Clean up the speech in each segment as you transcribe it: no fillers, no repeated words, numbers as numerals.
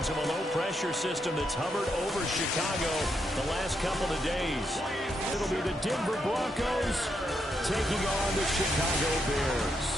on some low-pressure system that's hovered over Chicago the last couple of days. It'll be the Denver Broncos taking on the Chicago Bears.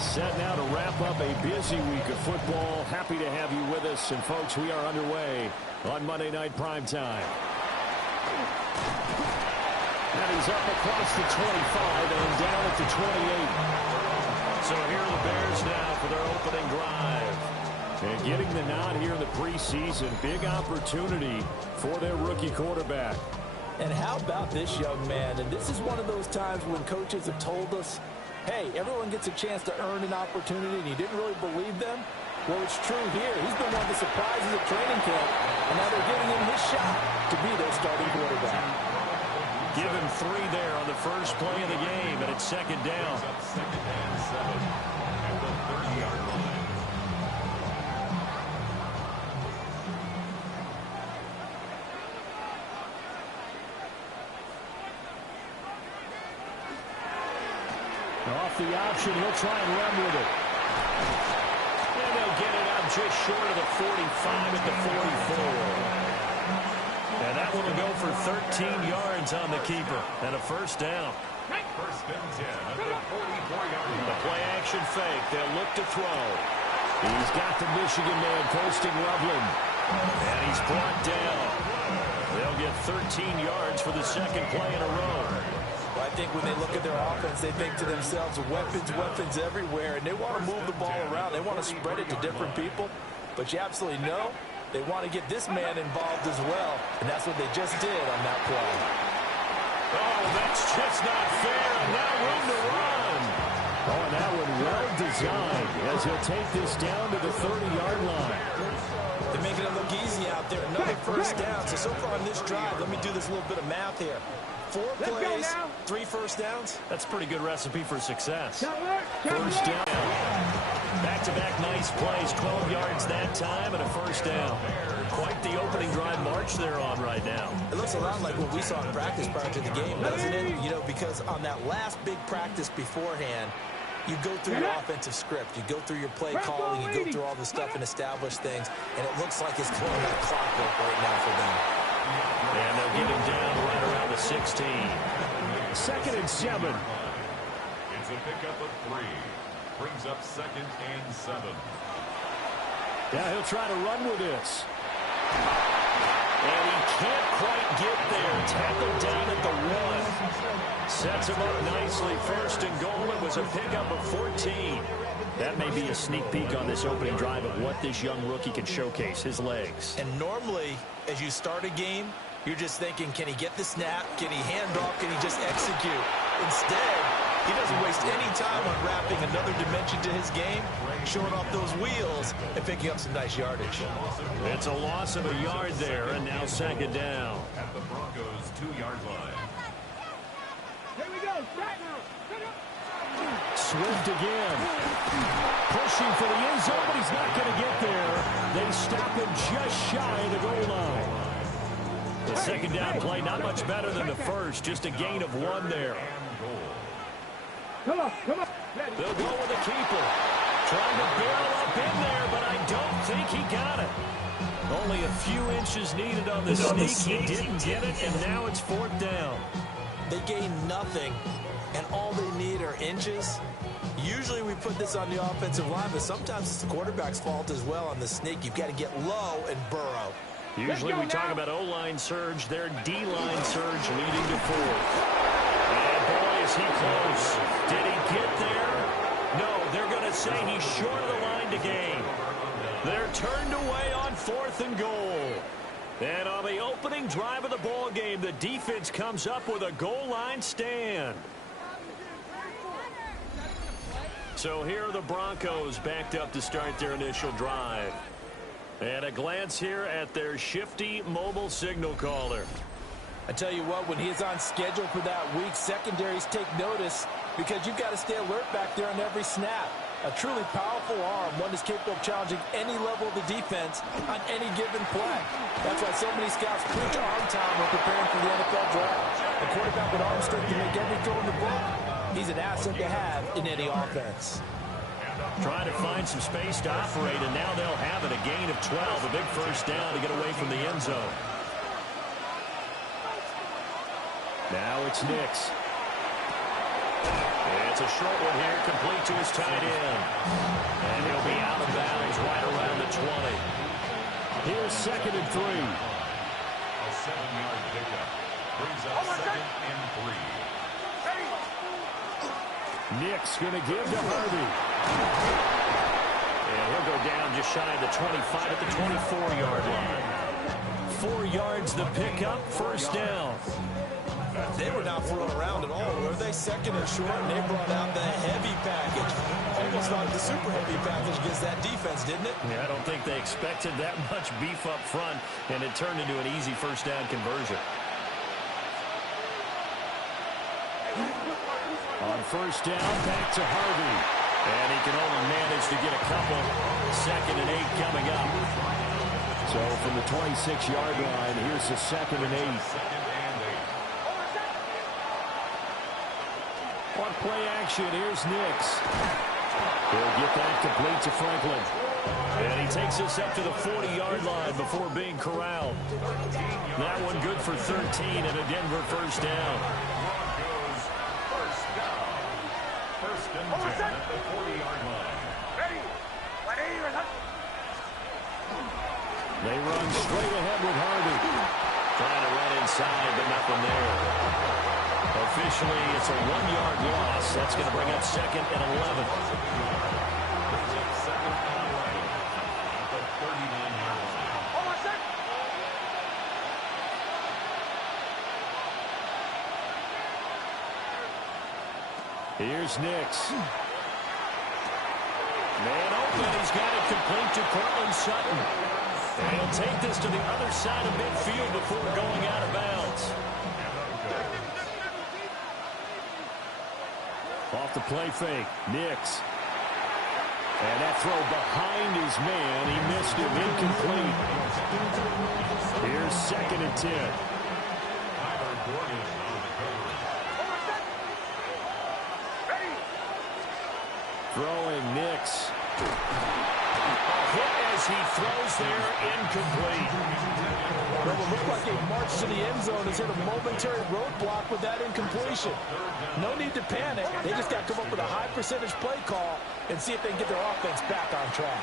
Set now to wrap up a busy week of football. Happy to have you with us. And, folks, we are underway on Monday Night Primetime. And he's up across the 25 and down at the 28. So here are the Bears now for their opening drive. And getting the nod here in the preseason. Big opportunity for their rookie quarterback. And how about this young man? And this is one of those times when coaches have told us, hey, everyone gets a chance to earn an opportunity, and you didn't really believe them? Well, it's true here. He's been one of the surprises at training camp, and now they're giving him his shot to be their starting quarterback. Give him 3 there on the first play of the game, and it's second down. Second and 7 at the 30-yard line. Off the option, he'll try and run with it. And they'll get it out just short of the 45 at the 44. And that one will go for 13 yards on the keeper and a first down. First and 10 at the 44-yard line. The play action fake. They'll look to throw. He's got the Michigan man posting Loveland. And he's brought down. They'll get 13 yards for the second play in a row. I think when they look at their offense, they think to themselves, weapons everywhere, and they want to move the ball around. They want to spread it to different people, but you absolutely know they want to get this man involved as well, and that's what they just did on that play. Oh, that's just not fair, and now room to run. Oh, and that one well designed as he'll take this down to the 30-yard line. They're making it look easy out there. Another first down. So far on this drive, let me do this little bit of math here. 4 plays, 3 first downs. That's a pretty good recipe for success. First down. Back-to-back nice plays. 12 yards that time and a first down. Quite the opening drive march they're on right now. It looks a lot like what we saw in practice prior to the game, doesn't it? You know, because on that last big practice beforehand, you go through your offensive script. You go through your play calling. You go through all the stuff and establish things. And it looks like it's going like clockwork right now for them. And they'll get him down right around the 16. Second and 7. It's a pickup of 3. Brings up second and 7. Yeah, he'll try to run with this. And he can't quite get there. Tackled down at the 1. Sets him up nicely. First and goal. It was a pickup of 14. That may be a sneak peek on this opening drive of what this young rookie can showcase, his legs. And normally, as you start a game, you're just thinking, can he get the snap? Can he hand off? Can he just execute? Instead, he doesn't waste any time unwrapping another dimension to his game, showing off those wheels, and picking up some nice yardage. It's a loss of a yard there, and now second down. At the Broncos' 2-yard line. Here we go. Swift again. Pushing for the end zone, but he's not going to get there. They stop him just shy of the goal line. The second down play, not much better than the first. Just a gain of 1 there. Come on. They'll go with the keeper. Trying to barrel up in there, but I don't think he got it. Only a few inches needed on the sneak. He didn't get it, and now it's 4th down. They gain nothing, and all they need are inches. Usually we put this on the offensive line, but sometimes it's the quarterback's fault as well on the sneak. You've got to get low and burrow. Usually we talk about O-line surge. Their D-line surge leading to 4th. And boy, is he close. Did he get there? No, they're going to say he's short of the line to gain. They're turned away on 4th and goal. And on the opening drive of the ball game, the defense comes up with a goal line stand. So here are the Broncos backed up to start their initial drive. And a glance here at their shifty mobile signal caller. I tell you what, when he is on schedule for that week, secondaries take notice because you've got to stay alert back there on every snap. A truly powerful arm, one that's capable of challenging any level of the defense on any given play. That's why so many scouts preach arm time when preparing for the NFL draft. A quarterback with arm strength to make every throw in the book, he's an asset to have in any offense. Trying to find some space to operate, and now they'll have it. A gain of 12, a big first down to get away from the end zone. Now it's Nix. It's a short one here, complete to his tight end. And he'll be out of bounds right around the 20. Here's 2nd and 3. A 7-yard pickup. Brings up 2nd and 3. Nix going to give to Harvey. And he'll go down just shy of the 25 at the 24-yard line. 4 yards the pickup, first down. They were not fooling around at all, were they? 2nd and short, and they brought out the heavy package. Almost like the super heavy package against that defense, didn't it? Yeah, I don't think they expected that much beef up front, and it turned into an easy first down conversion. On first down, back to Harvey. And he can only manage to get a couple. 2nd and 8 coming up. So from the 26-yard line, here's the 2nd and 8. On play action, here's Nix. He'll get that complete to Franklin. And he takes us up to the 40-yard line before being corralled. That one good for 13 and a Denver first down. First and 10 at the 40-yard line. They run straight ahead with Harvey. Trying to run inside, but nothing there. Officially, it's a 1-yard loss. That's going to bring up 2nd and 11. Brings up 2nd and 11 at the 39-yard line. Here's Nix. Man open. He's got it complete to Cortland Sutton. And he'll take this to the other side of midfield before going out of bounds. Off the play fake, Nix. And that throw behind his man. He missed it, incomplete. Here's 2nd and 10. Tyler Gordon on the cover. Throwing Nix. Hit as he throws there, incomplete. Well, it looked like a march to the end zone has hit a momentary roadblock with that incompletion. No need to panic. They just got to come up with a high percentage play call and see if they can get their offense back on track.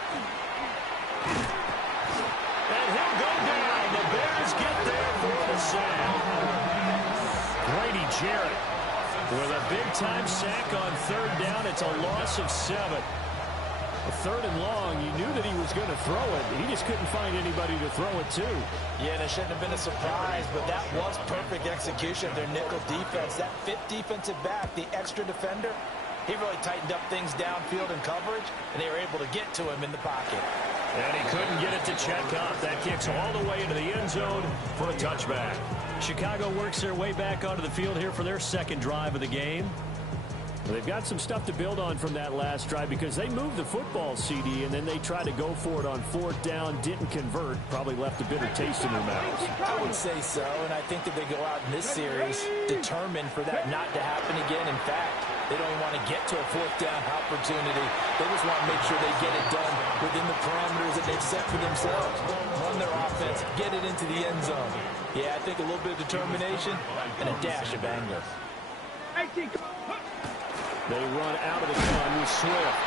And he'll go down. The Bears get there for the sack. Grady Jarrett with a big-time sack on 3rd down. It's a loss of 7. A 3rd and long, you knew that he was going to throw it. He just couldn't find anybody to throw it to. Yeah, and it shouldn't have been a surprise, but that was perfect execution of their nickel defense. That 5th defensive back, the extra defender, he really tightened up things downfield in coverage, and they were able to get to him in the pocket. And he couldn't get it to check up. That kicks all the way into the end zone for a touchback. Chicago works their way back onto the field here for their 2nd drive of the game. They've got some stuff to build on from that last drive because they moved the football, CD, and then they tried to go for it on 4th down, didn't convert, probably left a bitter taste in their mouths. I would say so, and I think that they go out in this series determined for that not to happen again. In fact, they don't even want to get to a 4th down opportunity. They just want to make sure they get it done within the parameters that they've set for themselves. Run their offense, get it into the end zone. Yeah, I think a little bit of determination and a dash of anger. They run out of the gun with Swift.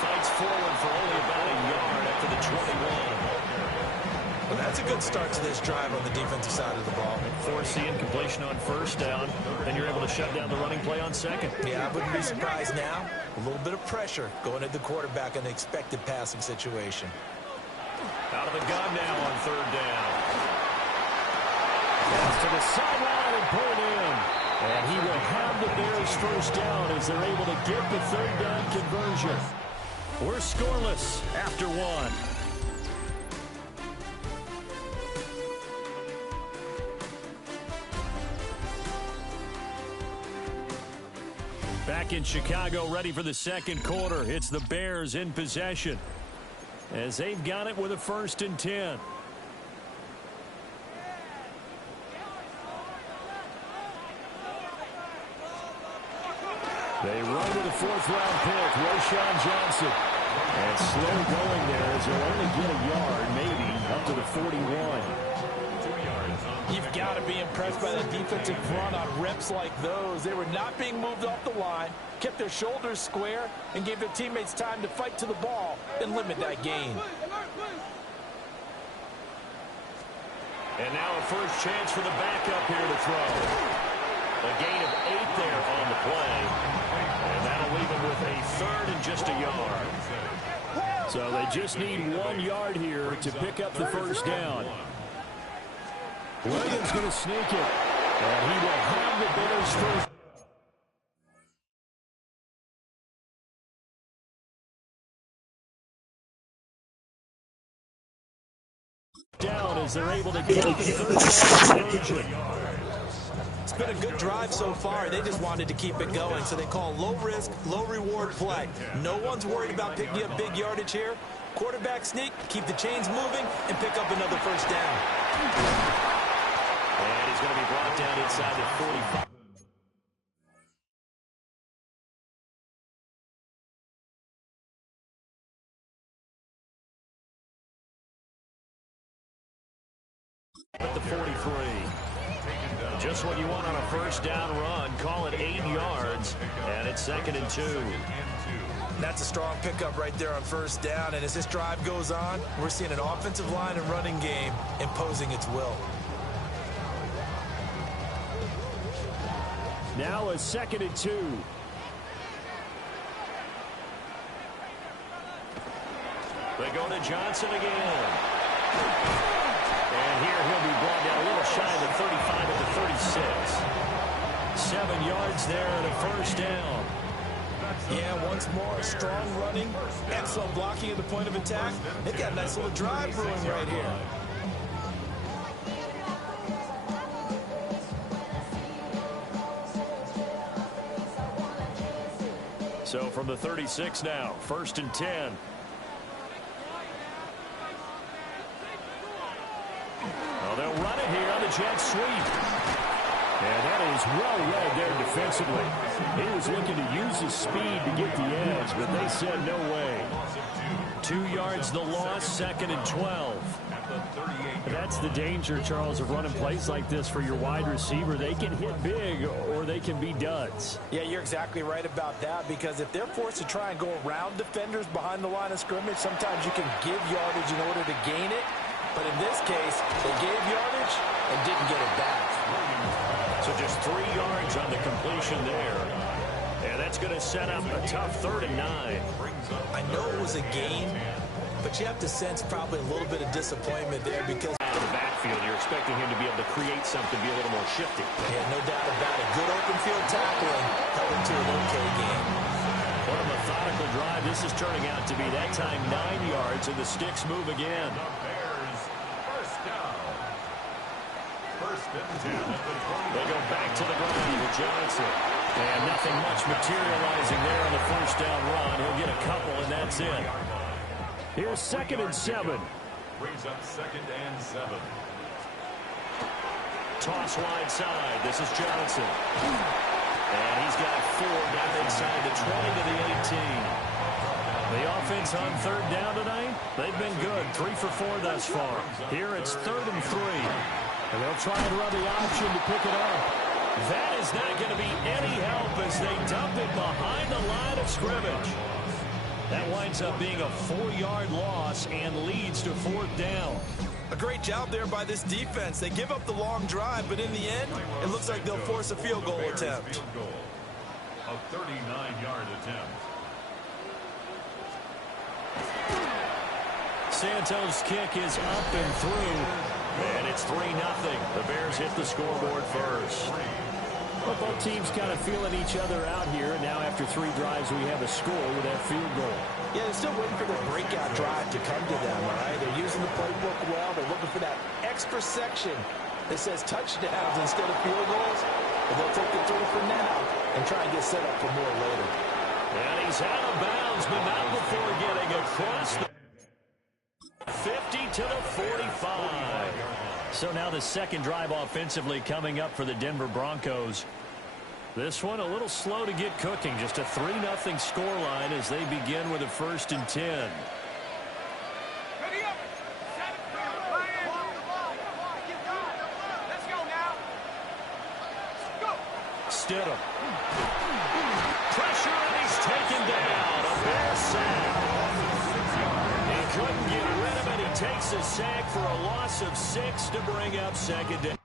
Fights forward for only about a yard after the 21. Well, that's a good start to this drive on the defensive side of the ball. Force the incompletion on 1st down, then you're able to shut down the running play on 2nd. Yeah, I wouldn't be surprised now. A little bit of pressure going at the quarterback in the expected passing situation. Out of the gun now on 3rd down. Pass to the sideline and pulled in. And he will have the Bears first down as they're able to get the 3rd down conversion. We're scoreless after 1. Back in Chicago, ready for the second quarter. It's the Bears in possession as they've got it with a 1st and 10. They run with a 4th-round pick, Roschon Johnson. And slow going there as they'll only get a yard, maybe, up to the 41. You've got to be impressed by the defensive front on reps like those. They were not being moved off the line, kept their shoulders square, and gave their teammates time to fight to the ball and limit that gain. And now a first chance for the backup here to throw. A gain of 8 there on the play. And that'll leave him with a 3rd and just a yard. So they just need 1 yard here to pick up the first down. Williams going to sneak it. And he will have the Bears first down as they're able to get the 3rd down conversion. It's been a good drive so far. They just wanted to keep it going, so they call low-risk, low-reward play. No one's worried about picking up big yardage here. Quarterback sneak, keep the chains moving, and pick up another first down. And he's going to be brought down inside the 45. At the 43. Just what you want on a first down run. Call it 8 yards, and it's 2nd and 2. That's a strong pickup right there on first down, and as this drive goes on, we're seeing an offensive line and running game imposing its will. Now a 2nd and 2. They go to Johnson again. And here he'll be brought down a little shy of the 35 at the 36. 7 yards there and a first down. Yeah, once more, strong running, excellent blocking at the point of attack. They've got a nice little drive brewing right here. So from the 36 now, 1st and 10. Well, they'll run it here on the jet sweep. And that is well read there defensively. He was looking to use his speed to get the edge, but they said no way. 2 yards the loss, 2nd and 12. That's the danger, Charles, of running plays like this for your wide receiver. They can hit big or they can be duds. Yeah, you're exactly right about that, because if they're forced to try and go around defenders behind the line of scrimmage, sometimes you can give yardage in order to gain it. But in this case, they gave yardage and didn't get it back. So just 3 yards on the completion there. And that's going to set up a tough 3rd and 9. I know it was a gain, but you have to sense probably a little bit of disappointment there, because out of the backfield, you're expecting him to be able to create something, be a little more shifty. Yeah, no doubt about it. Good open field tackling held him to an okay game. What a methodical drive this is turning out to be. That time 9 yards, and the sticks move again. The Bears, first down. 1st and 10 at the 20. They go back to the ground with Johnson. And nothing much materializing there on the first down run. He'll get a couple, and that's it. Here's 2nd and 7. Brings up 2nd and 7. Toss wide side. This is Johnson. And he's got 4 down inside the 20 to the 18. The offense on 3rd down tonight, they've been good. 3 for 4 thus far. Here it's 3rd and 3. And they'll try and run the option to pick it up. That is not going to be any help as they dump it behind the line of scrimmage. That winds up being a 4-yard loss and leads to 4th down. A great job there by this defense. They give up the long drive, but in the end, it looks like they'll force a field goal attempt. A 39-yard attempt. Santos' kick is up and through, and it's 3-0. The Bears hit the scoreboard first. Well, both teams kind of feeling each other out here, and now after 3 drives, we have a score with that field goal. Yeah, they're still waiting for their breakout drive to come to them, all right? They're using the playbook well. They're looking for that extra section that says touchdowns instead of field goals. But they'll take the 3 for now and try and get set up for more later. And he's out of bounds, but not before getting across the 50 to the 45. So now the second drive offensively coming up for the Denver Broncos. This one a little slow to get cooking. Just a 3-0 scoreline as they begin with a 1st and 10. Stidham. Pressure, and he's taken down. A Bear sack. He couldn't get rid of it. He takes a sack for a loss of 6 to bring up 2nd down.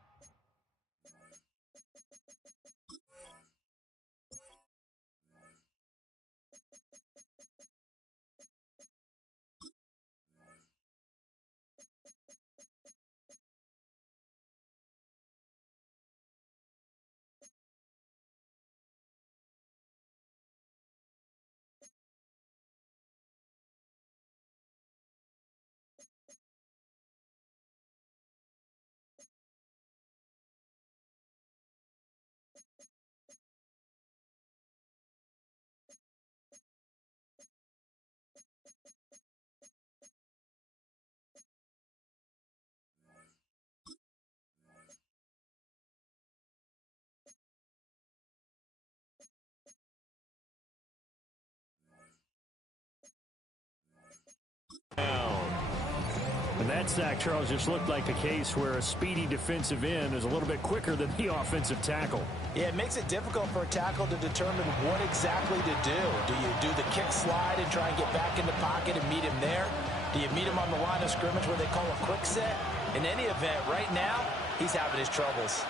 And that sack, Charles, just looked like a case where a speedy defensive end is a little bit quicker than the offensive tackle. Yeah, it makes it difficult for a tackle to determine what exactly to do. Do you do the kick slide and try and get back in the pocket and meet him there? Do you meet him on the line of scrimmage where they call a quick set? In any event, right now, he's having his troubles.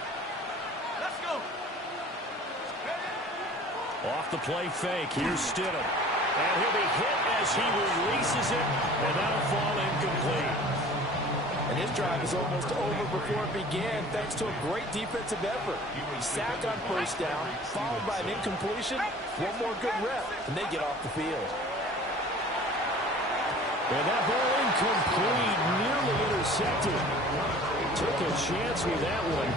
Let's go. Off the play fake, here's Stidham. And he'll be hit as he releases it, and that'll fall incomplete. And his drive is almost over before it began, thanks to a great defensive effort. Sack on 1st down, followed by an incompletion, one more good rep, and they get off the field. And that ball incomplete, nearly intercepted. Took a chance with that one.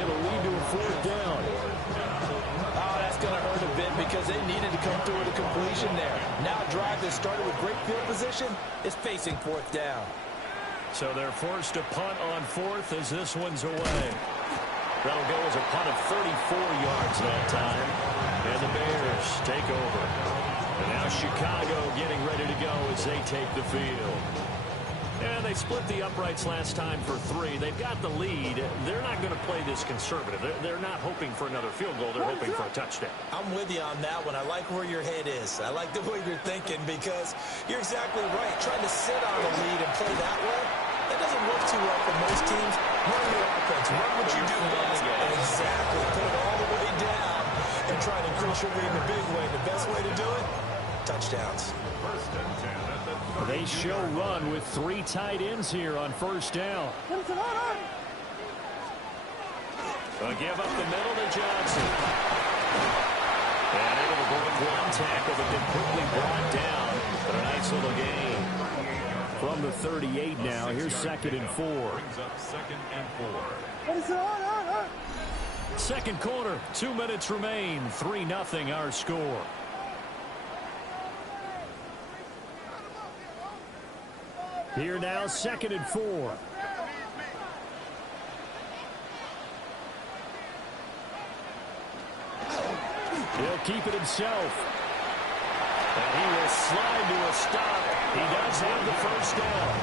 It'll lead to a 4th down. Oh, that's going to hurt a bit because they needed to come through with a completion there. Now a drive that started with great field position is facing 4th down. So they're forced to punt on 4th as this one's away. That'll go as a punt of 34 yards that time. And the Bears take over. And now Chicago getting ready to go as they take the field. And they split the uprights last time for 3. They've got the lead. They're not going to play this conservative. They're not hoping for another field goal. They're hoping for a touchdown. I'm with you on that one. I like where your head is. I like the way you're thinking because you're exactly right. Trying to sit on a lead and play that way, that doesn't work too well for most teams. Run your offense. Run what you do best. Exactly. Put it all the way down and try to increase your lead in a big way. The best way to do it, touchdowns. 1st and 10 at the 30. They show run with 3 tight ends here on 1st down. A give up the middle to Johnson. And able to break one tackle, but then quickly brought down. But a nice little gain. From the 38 now, here's 2nd and 4. Brings up 2nd and 4. Second quarter, 2 minutes remain. 3-0 our score. Here now, 2nd and 4. He'll keep it himself. And he will slide to a stop. He does have the 1st down.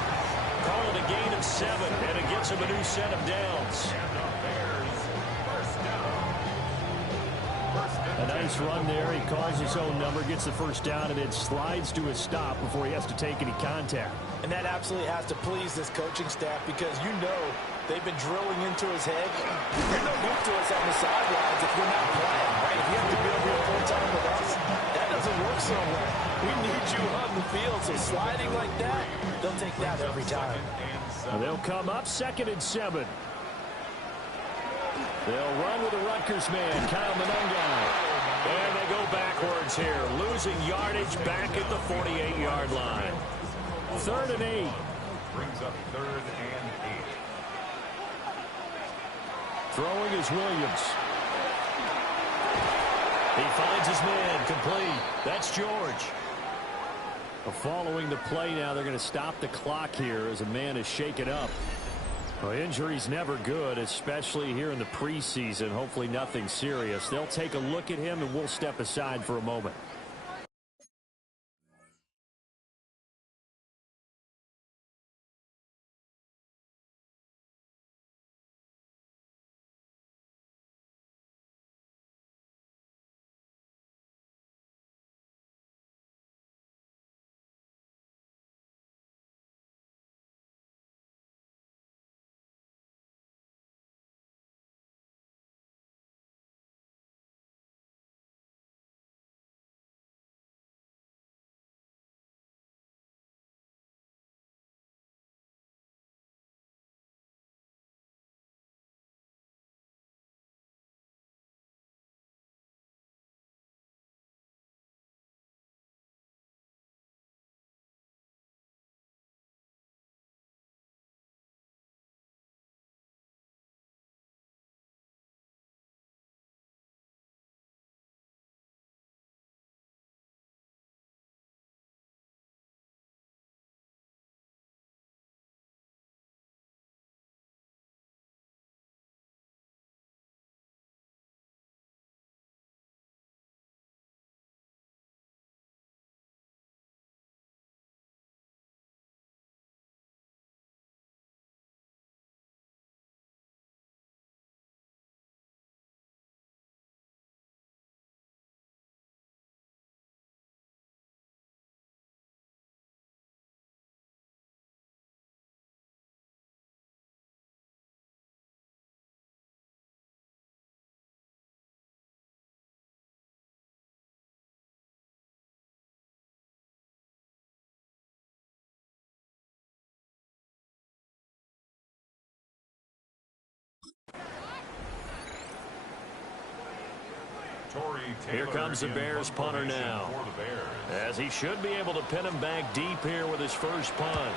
Call it a gain of 7, and it gets him a new set of downs. And the Bears, 1st down. A nice run there. He calls his own number, gets the 1st down, and then slides to a stop before he has to take any contact. And that absolutely has to please this coaching staff because you know they've been drilling into his head. You're no good to us on the sidelines if you're not playing, right? If you have to be over here full-time with us, that doesn't work so well. We need you on the field, so sliding like that, they'll take that every time. And they'll come up 2nd and 7. They'll run with the Rutgers man, Kyle Monangai. And they go backwards here, losing yardage back at the 48-yard line. 3rd and 8. Brings up 3rd and 8. Throwing is Williams. He finds his man, complete. That's George. Following the play now, they're going to stop the clock here as a man is shaken up. Well, injury's never good, especially here in the preseason. Hopefully nothing serious. They'll take a look at him, and we'll step aside for a moment. Here comes the Bears punter now, as he should be able to pin him back deep here with his first punt.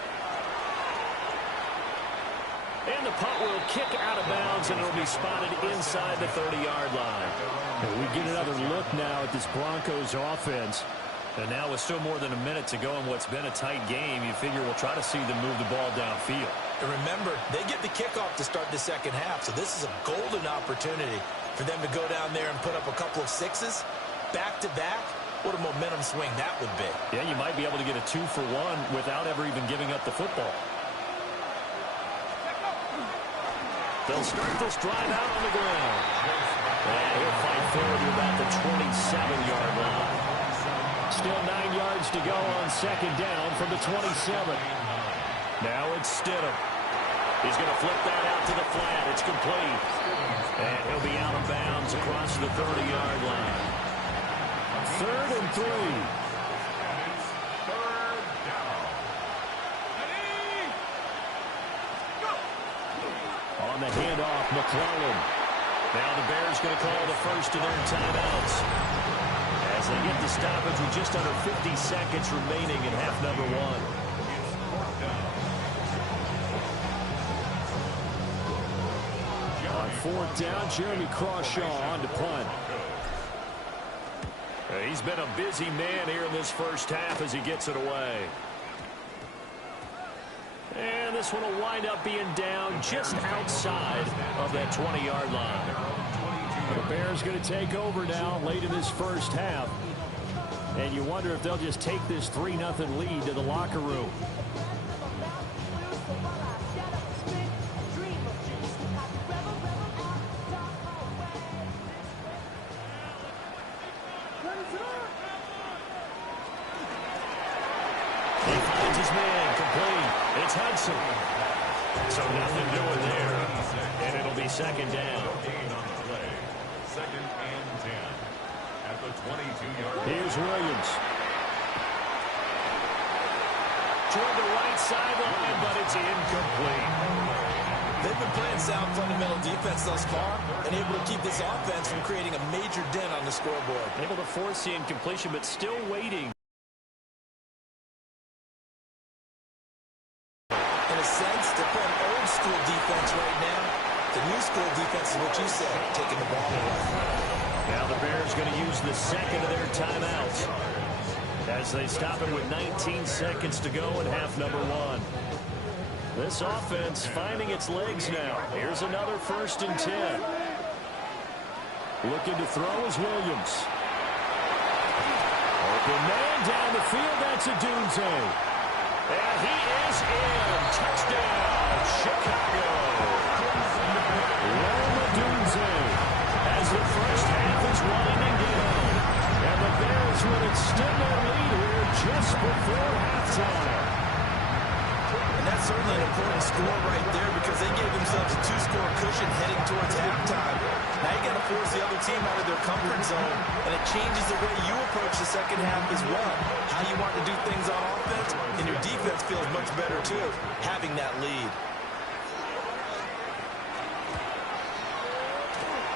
And the punt will kick out of bounds, and it'll be spotted inside the 30-yard line. And we get another look now at this Broncos offense. And now with still more than a minute to go in what's been a tight game, you figure we'll try to see them move the ball downfield. And remember, they get the kickoff to start the second half, so this is a golden opportunity for them to go down there and put up a couple of sixes back-to-back. What a momentum swing that would be. Yeah, you might be able to get a 2-for-1 without ever even giving up the football. They'll start this drive out on the ground. And he'll fight forward to about the 27-yard line. Still 9 yards to go on second down from the 27. Now it's Stidham. He's going to flip that out to the flat. It's complete. And he'll be out of bounds across the 30-yard line. 3rd and 3. On the handoff, McClellan. Now the Bears going to call the first of their timeouts as they get the stoppage with just under 50 seconds remaining in half number 1. On 4th down, Jeremy Crawshaw on to punt. He's been a busy man here in this first half as he gets it away. And this one will wind up being down just outside of that 20-yard line. The Bears going to take over now late in this first half. And you wonder if they'll just take this 3-0 lead to the locker room. He finds his man, complete. It's Hudson. So nothing doing there. And it'll be second down. Second and 10 at the 22-yard line. Here's Williams. Toward the right sideline, but it's incomplete. They've been playing sound fundamental defense thus far and able to keep this offense from creating a major dent on the scoreboard. Able to force the incompletion, but still waiting. In a sense, they're playing old school defense right now. The new school defense is what you said, taking the ball away. Now the Bears going to use the second of their timeouts as they stop it with 19 seconds to go in half number one. This offense finding its legs now. Here's another 1st and 10. Looking to throw is Williams. Open man down the field. That's Odunze. And he is in. Touchdown, Chicago. Rome Odunze as the first half is winding down. And the Bears will extend their lead here just before halftime. And that's certainly an important score right there because they gave themselves a 2-score cushion heading towards halftime. Now you got to force the other team out of their comfort zone, and it changes the way you approach the second half as well. How you want to do things on offense, and your defense feels much better too, having that lead.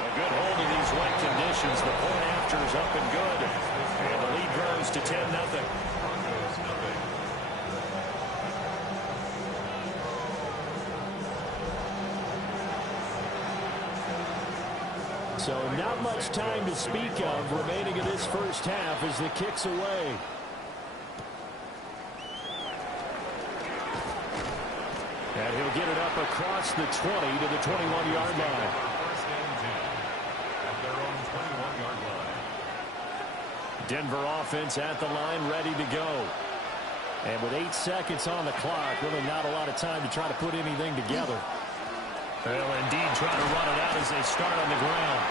A good hold of these wet conditions. The point after is up and good, and the lead grows to 10-0. So not much time to speak of remaining in this first half as the kick's away. And he'll get it up across the 20 to the 21-yard line. First and 10 at their own 21-yard line. Denver offense at the line, ready to go. And with 8 seconds on the clock, really not a lot of time to try to put anything together. Well, indeed, trying to run it out as they start on the ground.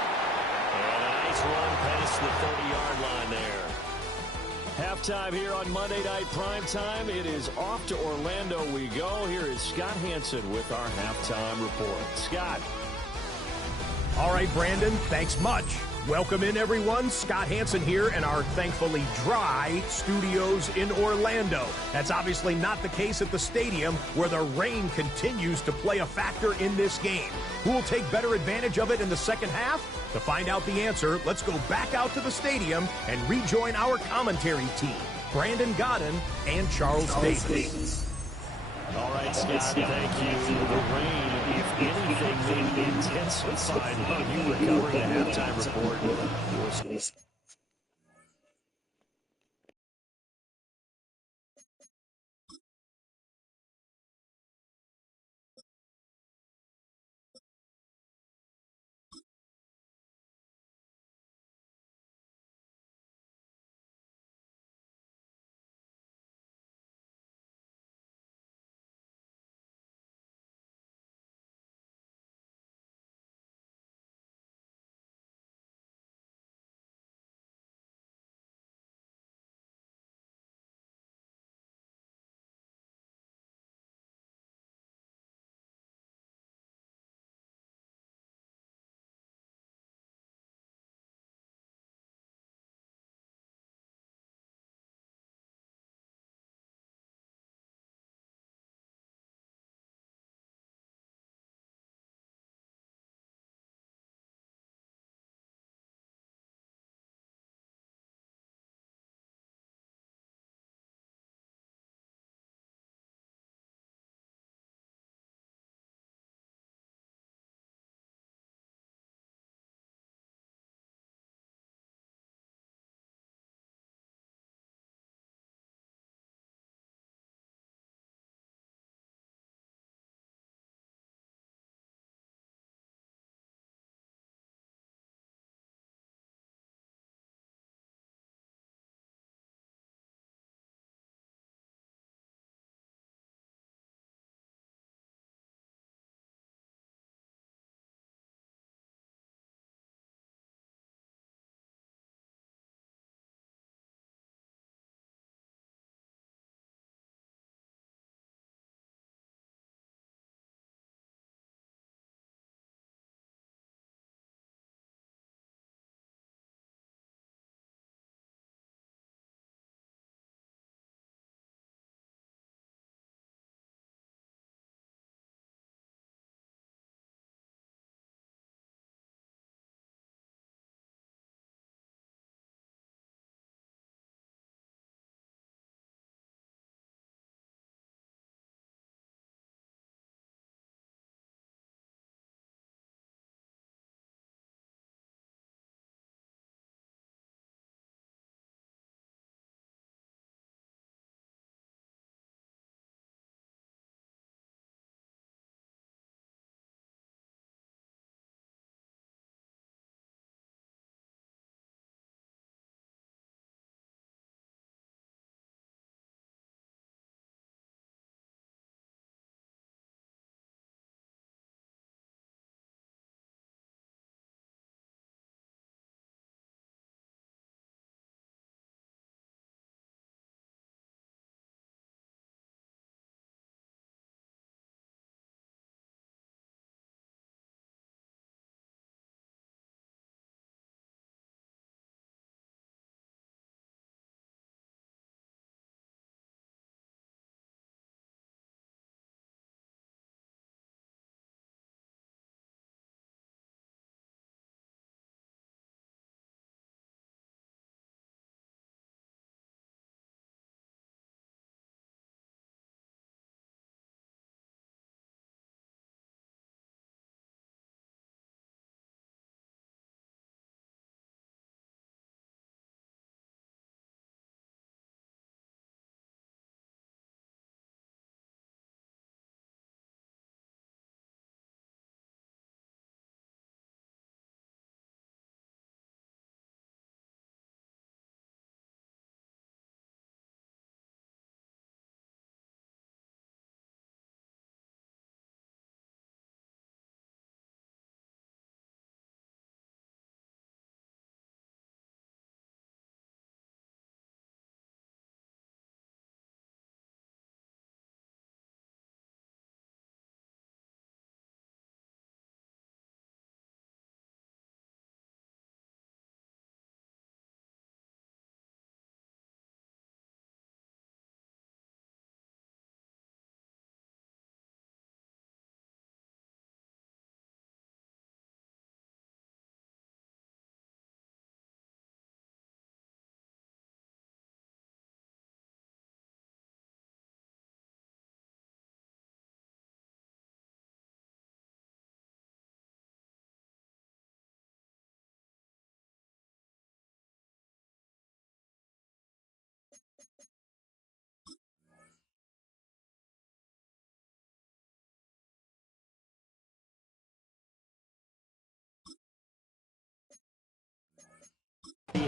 And a nice run past the 30-yard line there. Halftime here on Monday Night Primetime. It is off to Orlando we go. Here is Scott Hanson with our halftime report. Scott. All right, Brandon, thanks much. Welcome in, everyone. Scott Hanson here in our thankfully dry studios in Orlando. That's obviously not the case at the stadium, where the rain continues to play a factor in this game. Who will take better advantage of it in the second half? To find out the answer, let's go back out to the stadium and rejoin our commentary team, Brandon Godden and Charles Davis. All right, Scott, thank you. The rain, if anything, may intensified while you were covering the halftime report.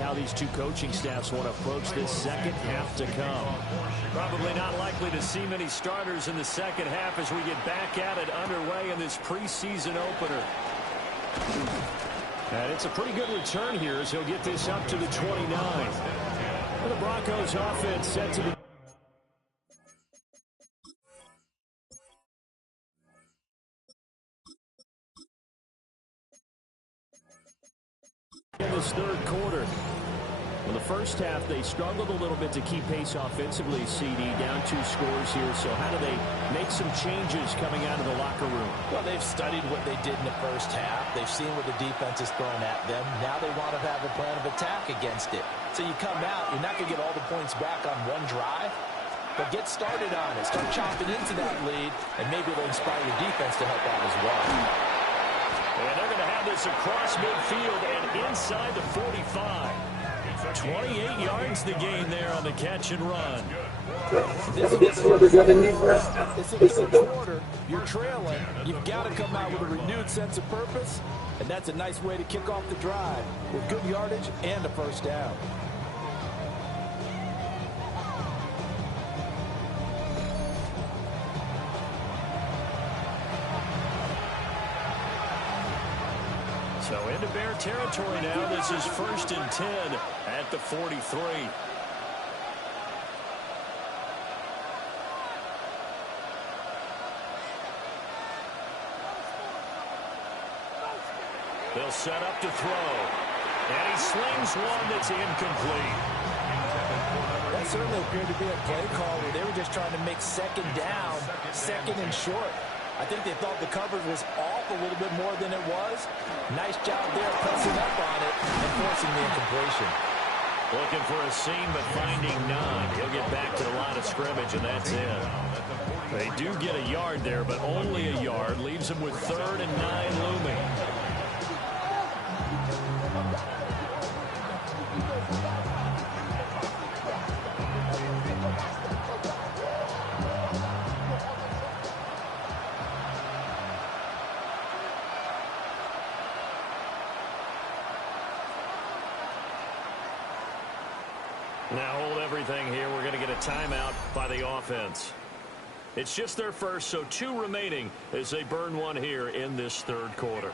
how these two coaching staffs want to approach this second half to come. Probably not likely to see many starters in the second half as we get back at it underway in this preseason opener. And it's a pretty good return here as he'll get this up to the 29. And the Broncos offense set to the in this third quarter. In the first half, they struggled a little bit to keep pace offensively, CD, down 2 scores here. So how do they make some changes coming out of the locker room? Well, they've studied what they did in the first half. They've seen what the defense is throwing at them. Now they want to have a plan of attack against it. So you come out, you're not going to get all the points back on one drive, but get started on it. Start chopping into that lead, and maybe it'll inspire your defense to help out as well. And they're going to have this across midfield and inside the 45. 28 yards the gain there on the catch and run. This is the third quarter. You're trailing. You've got to come out with a renewed sense of purpose, and that's a nice way to kick off the drive with good yardage and a first down. So into Bear territory now. This is 1st and 10 at the 43. They'll set up to throw. And he slings one that's incomplete. That certainly appeared to be a play call where they were just trying to make second down, second and short. I think they thought the coverage was off a little bit more than it was. Nice job there pressing up on it and forcing the incompletion. Looking for a seam, but finding none. He'll get back to the line of scrimmage, and that's it. They do get a yard there, but only a yard. Leaves them with 3rd and 9 looming. Now hold everything here. We're going to get a timeout by the offense. It's just their first, so 2 remaining as they burn one here in this third quarter.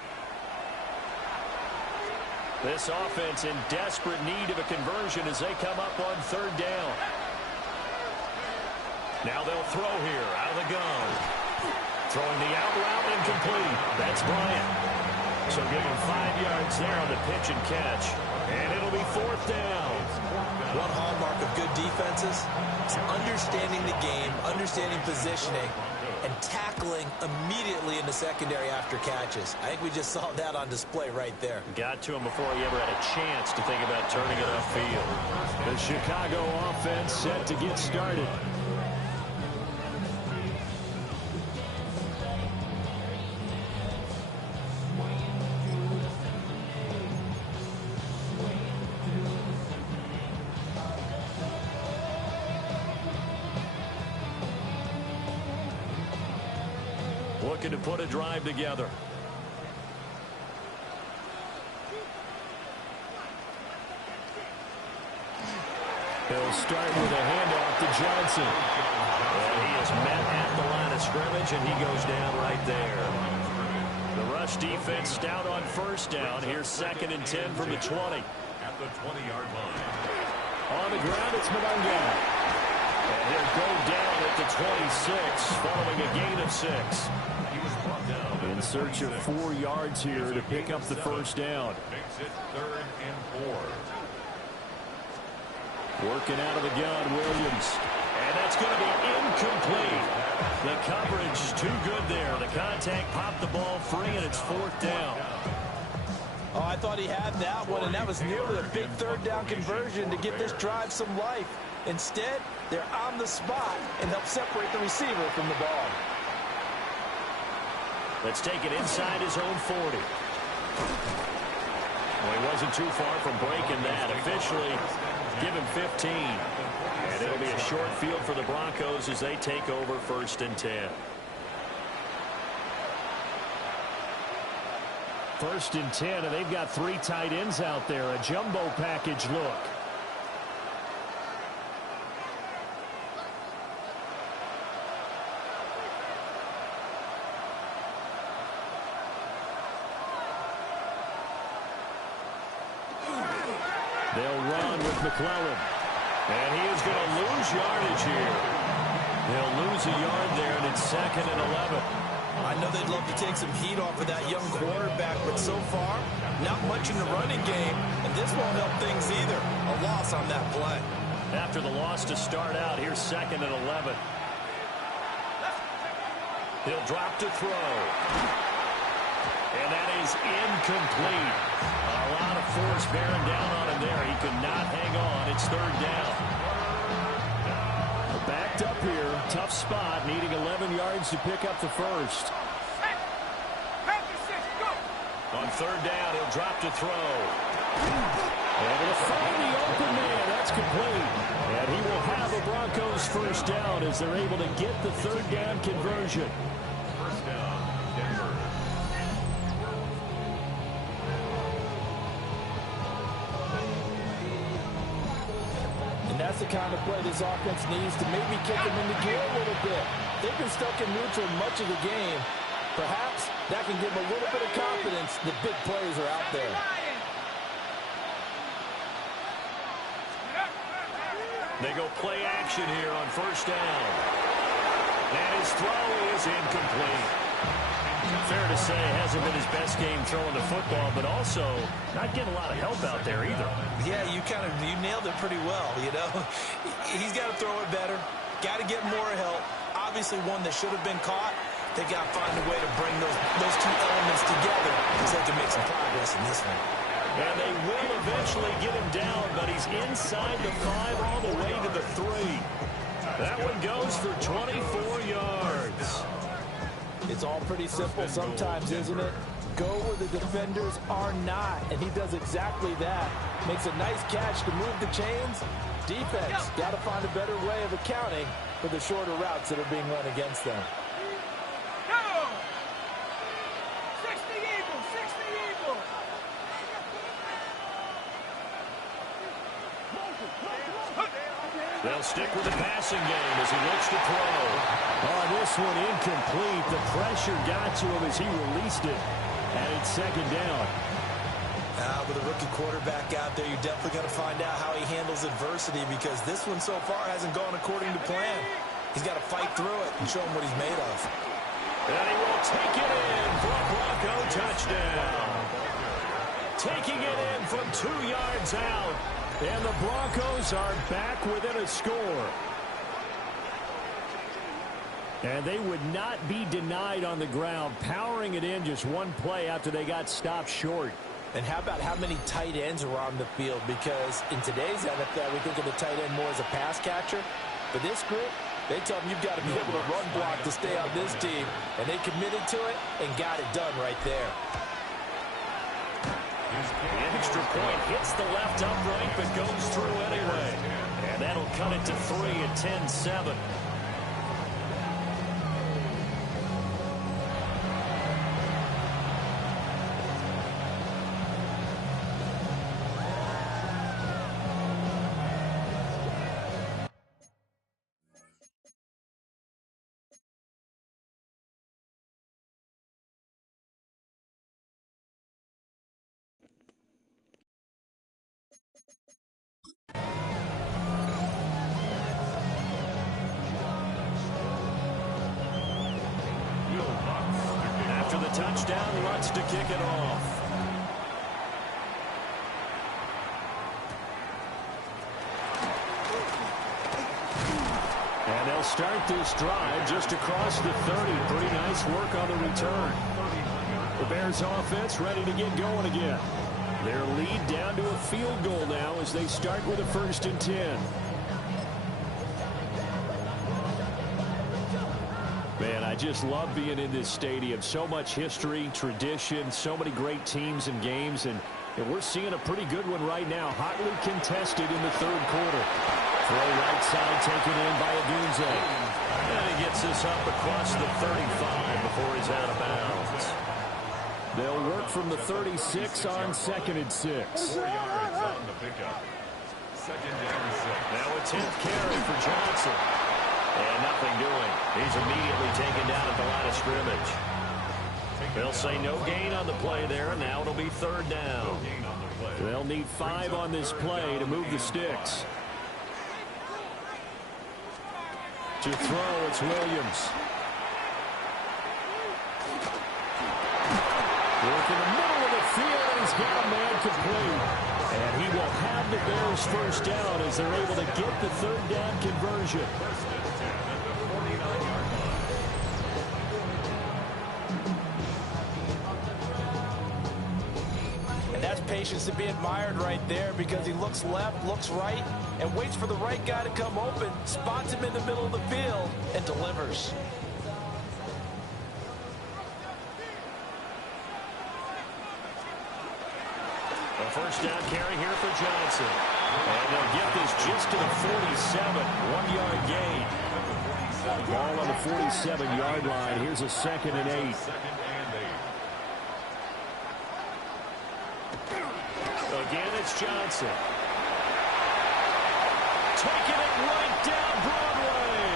This offense in desperate need of a conversion as they come up on 3rd down. Now they'll throw here out of the gun. Throwing the out route incomplete. That's Bryant. So give him 5 yards there on the pitch and catch. And it'll be 4th down. One hallmark of good defenses is understanding the game, understanding positioning, and tackling immediately in the secondary after catches. I think we just saw that on display right there. Got to him before he ever had a chance to think about turning it upfield. The Chicago offense set to get started. Looking to put a drive together. He'll start with a handoff to Johnson. And he is met at the line of scrimmage, and he goes down right there. The rush defense stout on 1st down. Here's 2nd and 10 from the 20. At the 20-yard line. On the ground, it's Mononga. And he'll go down at the 26, following a gain of 6. He was brought down In search of 4 yards here to pick up the 1st down. Makes it 3rd and 4. Working out of the gun, Williams. And that's going to be incomplete. The coverage too good there. The contact popped the ball free, and it's 4th down. Oh, I thought he had that one, and that was nearly a big 3rd down conversion to give this drive some life. Instead, they're on the spot and help separate the receiver from the ball. Let's take it inside his own 40. Well, he wasn't too far from breaking that. Officially, give him 15. And it'll be a short field for the Broncos as they take over 1st and 10. First and 10, and they've got 3 tight ends out there. A jumbo package look. They'll run with McClellan. And he is going to lose yardage here. They'll lose a yard there, and it's 2nd and 11. I know they'd love to take some heat off of that young quarterback, but so far, not much in the running game, and this won't help things either. A loss on that play. After the loss to start out, here's 2nd and 11. He'll drop to throw. And that is incomplete. A lot of force bearing down on him there. He could not hang on. It's 3rd down. Backed up here. Tough spot. Needing 11 yards to pick up the first. On 3rd down, he'll drop to throw. Able to find the open man. That's complete. And he will have a Broncos first down as they're able to get the 3rd down conversion. First down, Denver. And that's the kind of play this offense needs to maybe kick them into gear a little bit. They've been stuck in neutral much of the game. Perhaps that can give them a little bit of confidence that big plays are out there. They go play action here on 1st down. And his throw is incomplete. Fair to say, hasn't been his best game throwing the football, but also not getting a lot of help out there either. Yeah, you nailed it pretty well, you know. He's got to throw it better. Got to get more help. Obviously one that should have been caught. They got to find a way to bring those 2 elements together so they can make some progress in this one. And they will eventually get him down, but he's inside the 5 all the way to the 3. That one goes for 24 yards. It's all pretty simple sometimes, isn't it? Go where the defenders are not, and he does exactly that. Makes a nice catch to move the chains. Defense got to find a better way of accounting for the shorter routes that are being run against them. They'll stick with the passing game as he looks to throw. Oh, this one incomplete. The pressure got to him as he released it. And it's 2nd down. With a rookie quarterback out there, you're definitely going to find out how he handles adversity because this one so far hasn't gone according to plan. He's got to fight through it and show him what he's made of. And he will take it in for a Bronco touchdown. Taking it in from 2 yards out. And the Broncos are back within a score. And they would not be denied on the ground, powering it in just one play after they got stopped short. And how about how many tight ends are on the field? Because in today's NFL, we think of the tight end more as a pass catcher. For this group, they tell them you've got to be able to run block to stay on this team. And they committed to it and got it done right there. The extra point hits the left upright but goes through anyway. And that'll cut it to 3 at 10-7. After the touchdown, Lutz to kick it off. And they'll start this drive just across the 30. Pretty nice work on the return. The Bears offense ready to get going again. Their lead down to a field goal now as they start with a 1st and 10. Man, I just love being in this stadium. So much history, tradition, so many great teams and games, and we're seeing a pretty good one right now. Hotly contested in the 3rd quarter. Throw right side taken in by Odunze. And he gets this up across the 35 before he's out of bounds. They'll work from the 36 on 2nd and 6. 4 yards on the pickup. 2nd and 6. Now a 10th carry for Johnson. And nothing doing. He's immediately taken down at the line of scrimmage. They'll say no gain on the play there, and now it'll be 3rd down. They'll need 5 on this play to move the sticks. To throw, it's Williams. Work in the middle of the field, and he's got a man complete. And he will have the Bears 1st down as they're able to get the 3rd down conversion. 1st and 10 at the 49-yard line. And that's patience to be admired right there, because he looks left, looks right, and waits for the right guy to come open, spots him in the middle of the field, and delivers. A 1st down carry here for Johnson. And they'll get this just to the 47. 1-yard gain. Ball on the 47-yard line. Here's a 2nd and 8. 2nd and 8. Again, it's Johnson. Taking it right down Broadway.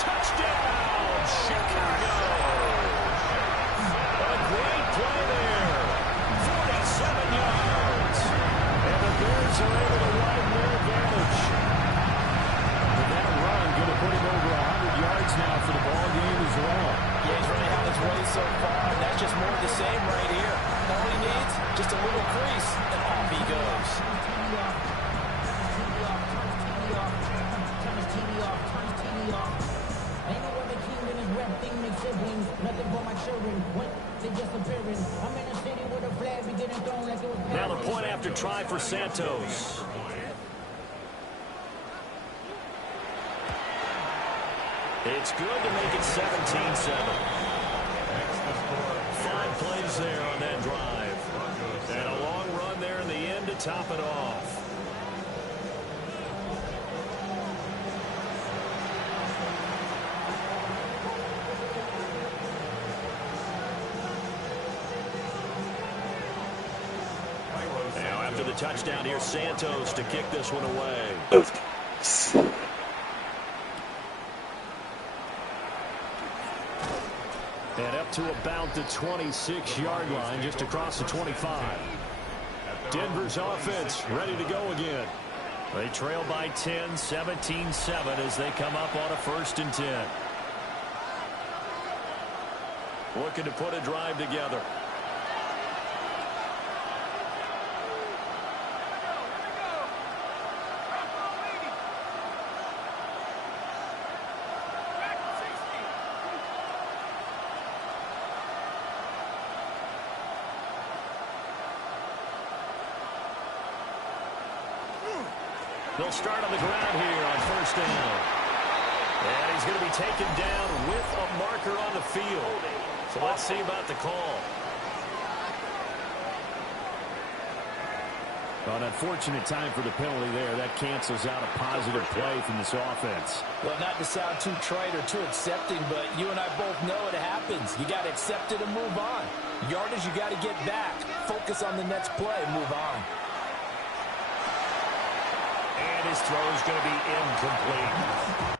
Touchdown, Chicago. A great play there. 47 yards. And the Bears are able to widen their advantage. And that run going to put him over 100 yards now for the ball game as well. Yeah, he's really had his way so far, and that's just more of the same right here. All he needs, just a little crease, and off he goes. Now the point after try for Santos. It's good to make it 17-7. 5 plays there on that drive. And a long run there in the end to top it off. Now after the touchdown, here's Santos to kick this one away. And up to about the 26-yard line, just across the 25. Denver's offense ready to go again. They trail by 10, 17-7 as they come up on a 1st and 10. Looking to put a drive together. They'll start on the ground here on 1st down. And he's going to be taken down with a marker on the field. So let's see about the call. An unfortunate time for the penalty there. That cancels out a positive play from this offense. Well, not to sound too trite or too accepting, but you and I both know it happens. You got to accept it and move on. Yardage, you got to get back. Focus on the next play and move on. And his throw is going to be incomplete.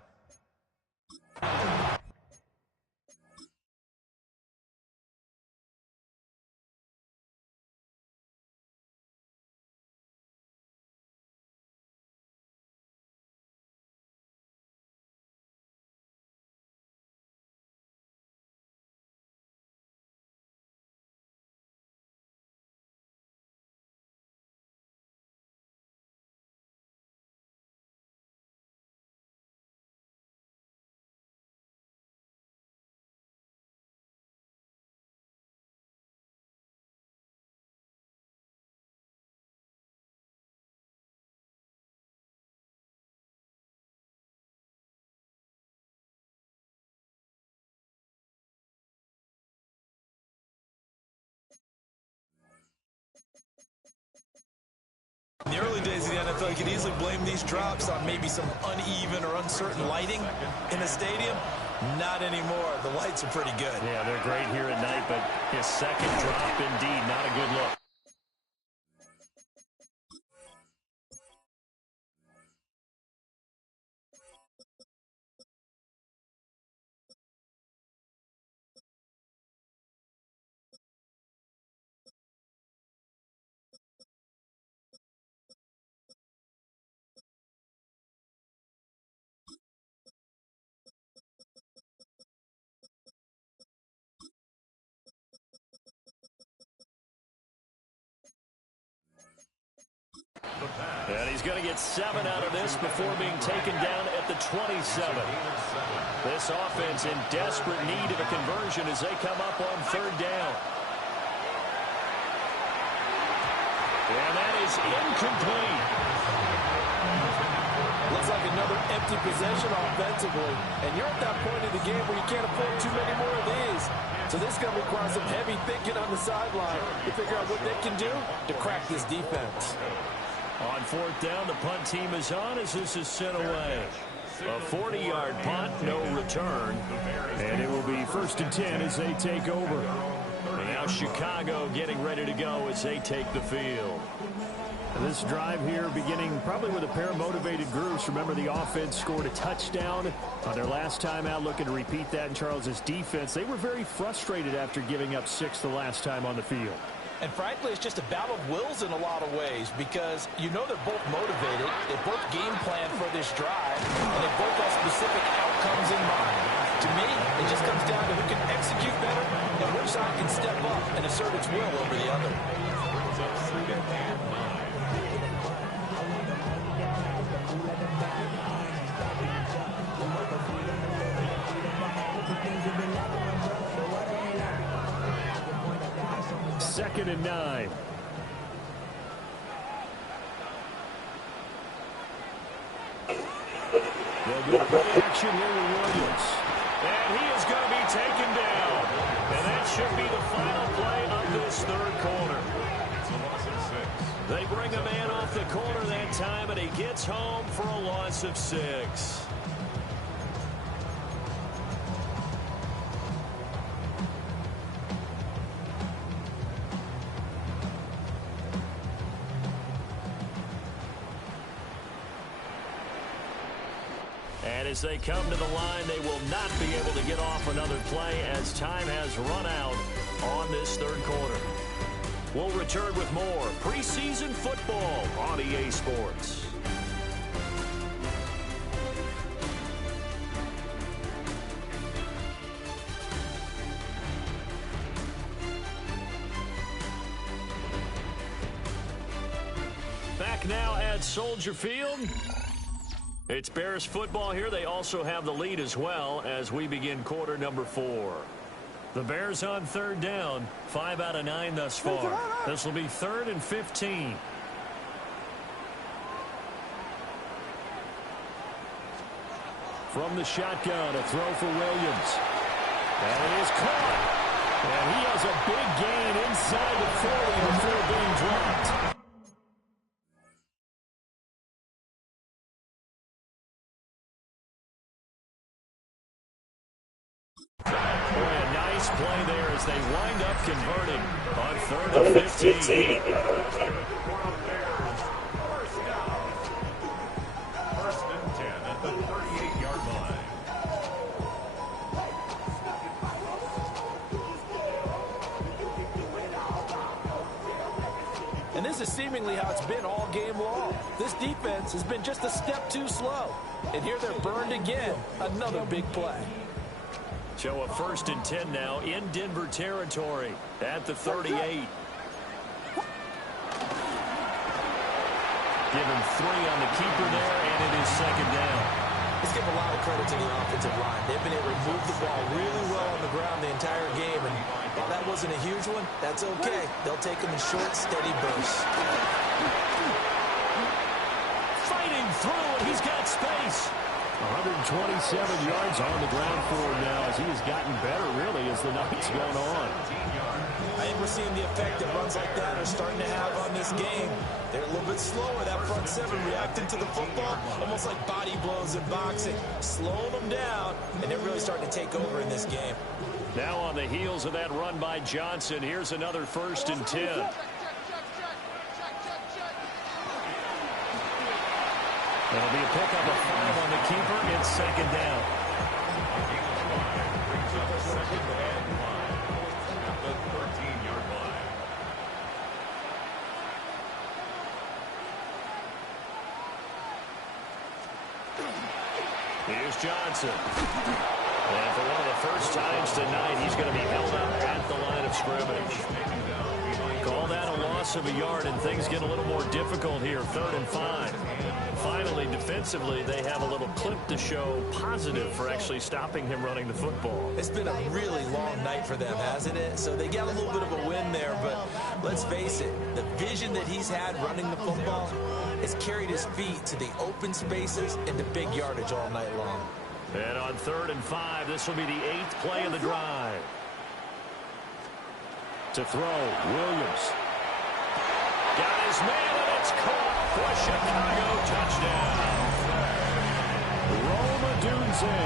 In the early days of the NFL, you could easily blame these drops on maybe some uneven or uncertain lighting in the stadium. Not anymore. The lights are pretty good. Yeah, they're great here at night, but his second drop, indeed, not a good look. And he's going to get 7 out of this before being taken down at the 27. This offense in desperate need of a conversion as they come up on 3rd down. And that is incomplete. Looks like another empty possession offensively. And you're at that point in the game where you can't afford too many more of these. So this is going to require some heavy thinking on the sideline to figure out what they can do to crack this defense. On 4th down, the punt team is on as this is sent away. A 40-yard punt, no return. And it will be 1st and 10 as they take over. And now Chicago getting ready to go as they take the field. This drive here beginning probably with a pair of motivated groups. Remember, the offense scored a touchdown on their last time out, looking to repeat that in Charles' defense. They were very frustrated after giving up 6 the last time on the field. And frankly, it's just a battle of wills in a lot of ways because you know they're both motivated, they both game plan for this drive, and they both have specific outcomes in mind. To me, it just comes down to who can execute better and which side can step up and assert its will over the other. Second and 9. They'll go play action here with Williams. And he is going to be taken down. And that should be the final play of this 3rd quarter. They bring a man off the corner that time, and he gets home for a loss of 6. And as they come to the line, they will not be able to get off another play as time has run out on this 3rd quarter. We'll return with more preseason football on EA Sports. Back now at Soldier Field. It's Bears football here. They also have the lead as well as we begin quarter number 4. The Bears on 3rd down, 5 out of 9 thus far. This will be 3rd and 15. From the shotgun, a throw for Williams. And it is caught. And he has a big gain inside the 40 before being dropped. Play there as they wind up converting on 3rd and 15. First and 10 at the 38-yard line. And this is seemingly how it's been all game long. This defense has been just a step too slow. And here they're burned again. Another big play. So a 1st and 10 now in Denver territory at the 38. Give him 3 on the keeper there, and it is 2nd down. Let's give a lot of credit to the offensive line. They've been able to move the ball really well on the ground the entire game. And while that wasn't a huge one, that's okay. They'll take them in short, steady bursts. Fighting through, and he's got space. 127 yards on the ground for him now as he has gotten better, really, as the night's gone on. I think we're seeing the effect that runs like that are starting to have on this game. They're a little bit slower. That front seven reacting to the football, almost like body blows in boxing, slowing them down, and they're really starting to take over in this game. Now on the heels of that run by Johnson, here's another 1st and 10. It'll be a pickup of 5 on the keeper. It's 2nd down. Brings up a 2nd and 5 at the 13-yard line. Here's Johnson. And for one of the first times tonight, he's going to be held up at the line of scrimmage. Call that a loss of a yard, and things get a little more difficult here. 3rd and 5. Finally, defensively, they have a little clip to show positive for actually stopping him running the football. It's been a really long night for them, hasn't it? So they got a little bit of a win there, but let's face it, the vision that he's had running the football has carried his feet to the open spaces and the big yardage all night long. And on 3rd and 5, this will be the 8th play of the drive. To throw, Williams. Got his man, and it's caught for Chicago. Touchdown. Rome Odunze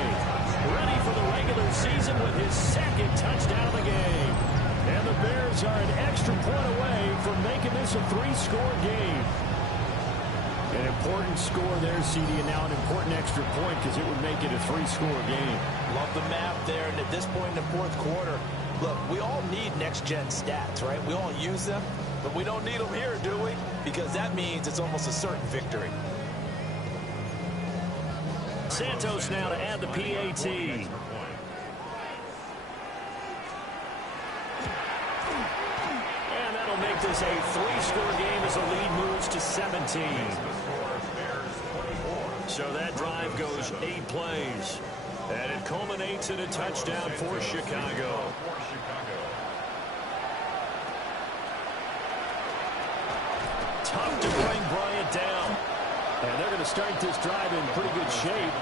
ready for the regular season with his 2nd touchdown of the game. And the Bears are an extra point away from making this a 3-score game. An important score there, CD, and now an important extra point because it would make it a 3-score game. Love the map there, and at this point in the 4th quarter, look, we all need next-gen stats, right? We all use them, but we don't need them here, do we? Because that means it's almost a certain victory. Santos now to add the PAT. And that'll make this a 3-score game as the lead moves to 17. So that drive goes 8 plays. And it culminates in a touchdown for Chicago. Tough to bring Bryant down. And they're going to start this drive in pretty good shape.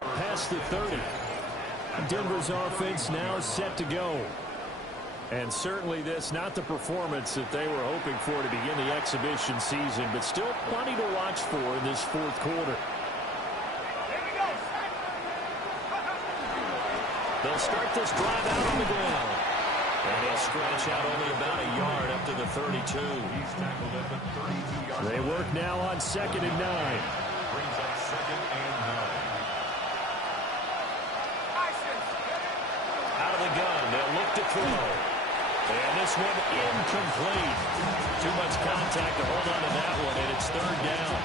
Past the 30. Denver's offense now set to go. And certainly this, not the performance that they were hoping for to begin the exhibition season, but still plenty to watch for in this 4th quarter. They'll start this drive out on the ground. And they'll stretch out only about a yard up to the 32. He's tackled at the 32-yard line. They work now on 2nd and 9. Brings up 2nd and 9. Out of the gun, they'll look to throw. And this one incomplete. Too much contact to hold on to that one, and it's 3rd down.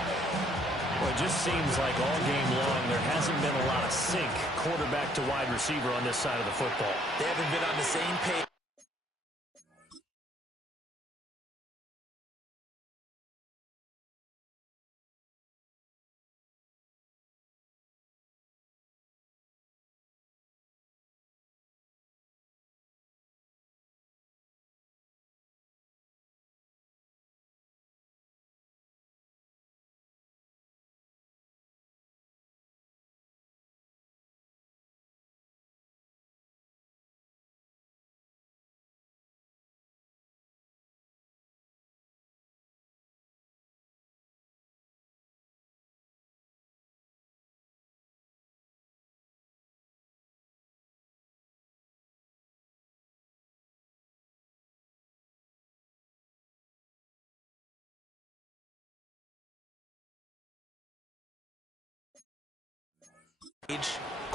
Well, it just seems like all game long there hasn't been a lot of sync quarterback to wide receiver on this side of the football. They haven't been on the same page.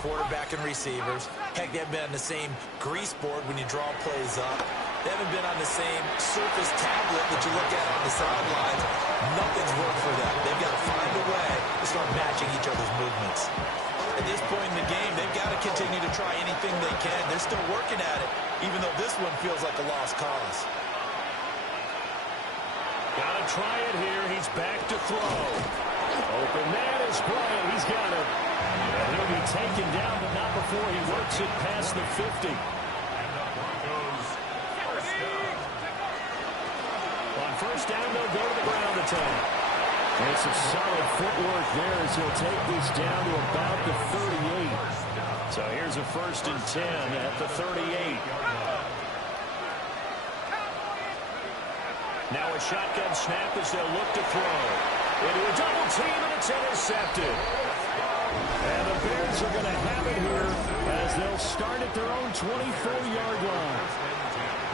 quarterback and receivers. Heck, they haven't been on the same grease board when you draw plays up. They haven't been on the same Surface tablet that you look at on the sidelines. Nothing's worked for them. They've got to find a way to start matching each other's movements. At this point in the game, they've got to continue to try anything they can. They're still working at it, even though this one feels like a lost cause. Got to try it here. He's back to throw. Open man is Bryant. He's got it. And he'll be taken down, but not before he works it past the 50. On first down, they'll go to the ground attack. And some solid footwork there as he'll take this down to about the 38. So here's a 1st and 10 at the 38. Now a shotgun snap as they'll look to throw. Into a double team, and it's intercepted. And the Bears are going to have it here as they'll start at their own 24-yard line.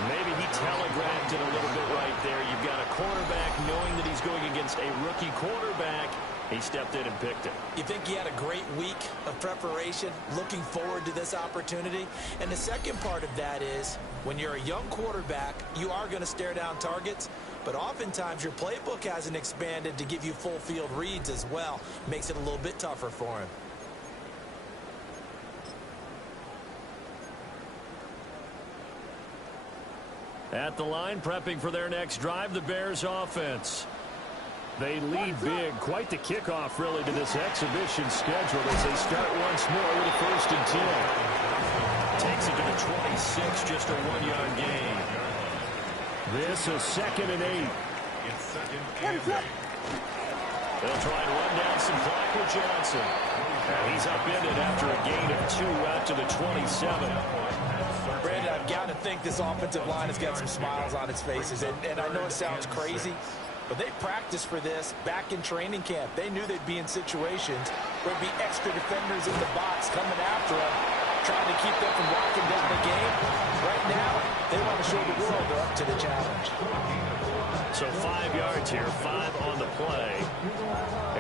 Maybe he telegraphed it a little bit right there. You've got a quarterback knowing that he's going against a rookie quarterback. He stepped in and picked it. You think he had a great week of preparation, looking forward to this opportunity? And the second part of that is, when you're a young quarterback, you are going to stare down targets, but oftentimes your playbook hasn't expanded to give you full field reads as well. Makes it a little bit tougher for him. At the line, prepping for their next drive, the Bears offense. They lead big. Quite the kickoff, really, to this exhibition schedule as they start once more with a 1st and 10. Takes it to the 26, just a 1-yard gain. This is 2nd and 8. It's 2nd and 8. They'll try and run down some clock with Johnson. And he's upended after a gain of 2 out to the 27. Brandon, I've got to think this offensive line has got some smiles on its faces. And I know it sounds crazy, but they practiced for this back in training camp. They knew they'd be in situations where there'd be extra defenders in the box coming after them, trying to keep them from locking down the game. Right now, they want to show the world they're up to the challenge. So 5 yards here, 5 on the play.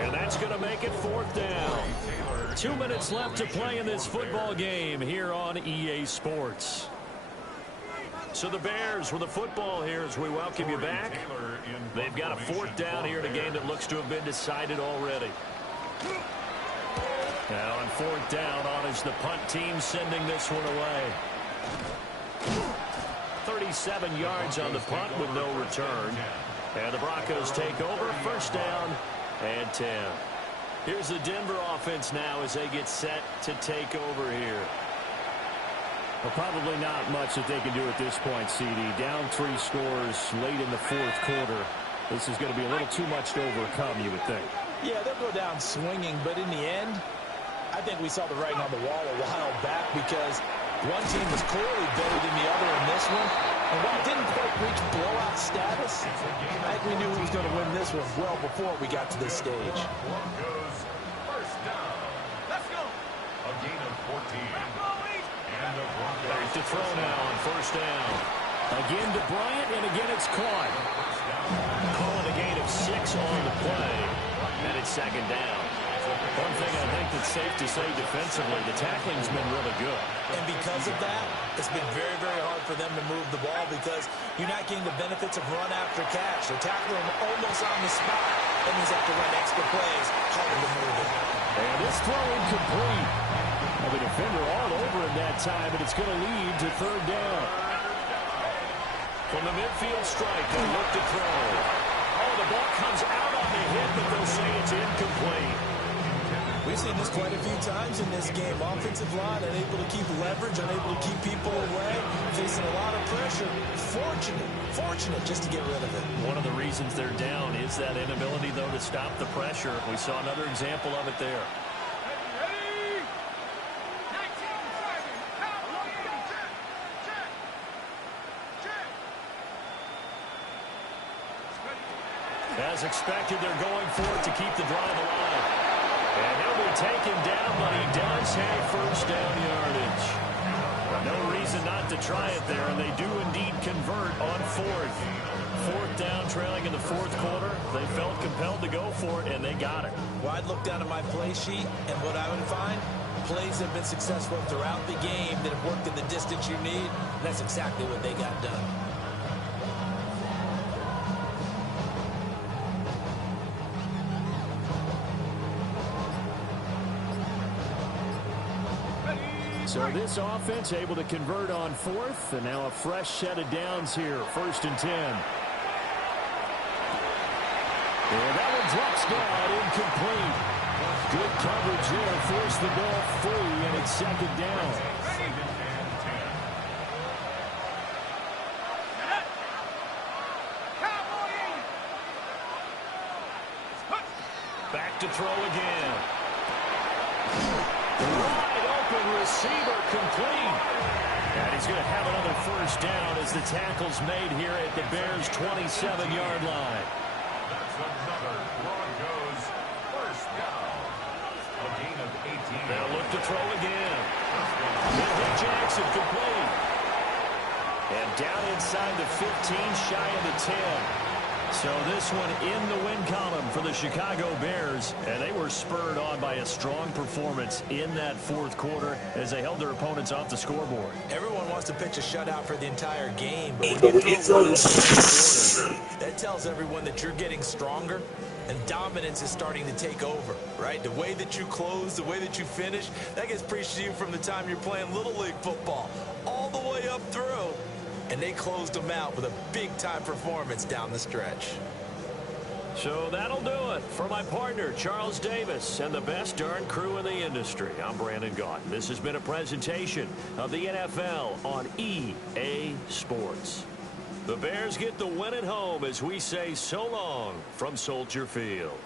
And that's going to make it 4th down. 2 minutes left to play in this football game here on EA Sports. So the Bears with the football here as we welcome you back. They've got a 4th down here in a game that looks to have been decided already. Now on 4th down, on is the punt team sending this one away. 37 yards on the punt with no return. And the Broncos take over, 1st down and 10. Here's the Denver offense now as they get set to take over here. Well, probably not much that they can do at this point, CD. Down 3 scores late in the 4th quarter. This is going to be a little too much to overcome, you would think. Yeah, they'll go down swinging, but in the end, I think we saw the writing on the wall a while back because one team was clearly better than the other in this one. And while it didn't quite reach blowout status, I think we knew who was going to win this one well before we got to this stage. Broncos, 1st down. Let's go. A gain of 14. And the Broncos Back to throw now on 1st down. Again to Bryant, and again it's caught. Calling a gain of 6 on the play. And it's 2nd down. One thing I think that's safe to say defensively, the tackling's been really good. And because of that, it's been very, very hard for them to move the ball because you're not getting the benefits of run after catch. They're tackling him almost on the spot. That means they have to run extra plays, harder to move it. And this throw incomplete. Well, the defender all over him that time, and it's going to lead to 3rd down. From the midfield strike, they look to throw. Oh, the ball comes out on the hit, but they'll say it's incomplete. We've seen this quite a few times in this game. Offensive line unable to keep leverage, unable to keep people away, facing a lot of pressure. Fortunate just to get rid of it. One of the reasons they're down is that inability, though, to stop the pressure. We saw another example of it there. As expected, they're going for it to keep the drive alive. And he'll be taken down, but he does have 1st down yardage. No reason not to try it there, and they do indeed convert on 4th. 4th down, trailing in the 4th quarter. They felt compelled to go for it, and they got it. Well, I'd look down at my play sheet, and what I would find, plays have been successful throughout the game that have worked in the distance you need. And that's exactly what they got done. So this offense able to convert on fourth, and now a fresh set of downs here, 1st and 10. And that one drops down, incomplete. Good coverage there, forced the ball free, and it's 2nd down. Back to throw again. Wide open receiver complete. And he's going to have another 1st down as the tackle's made here at the Bears' 27-yard line. That's another Broncos 1st down. A gain of 18. They'll look to throw again. Will Jackson complete. And down inside the 15, shy of the 10. So this one in the win column for the Chicago Bears. And they were spurred on by a strong performance in that 4th quarter as they held their opponents off the scoreboard. Everyone wants to pitch a shutout for the entire game, but when you throw one in the 4th quarter, that tells everyone that you're getting stronger and dominance is starting to take over, right? The way that you close, the way that you finish, that gets preached to you from the time you're playing Little League football all the way up through. And they closed them out with a big-time performance down the stretch. So that'll do it for my partner, Charles Davis, and the best darn crew in the industry. I'm Brandon Gaudin. This has been a presentation of the NFL on EA Sports. The Bears get the win at home as we say so long from Soldier Field.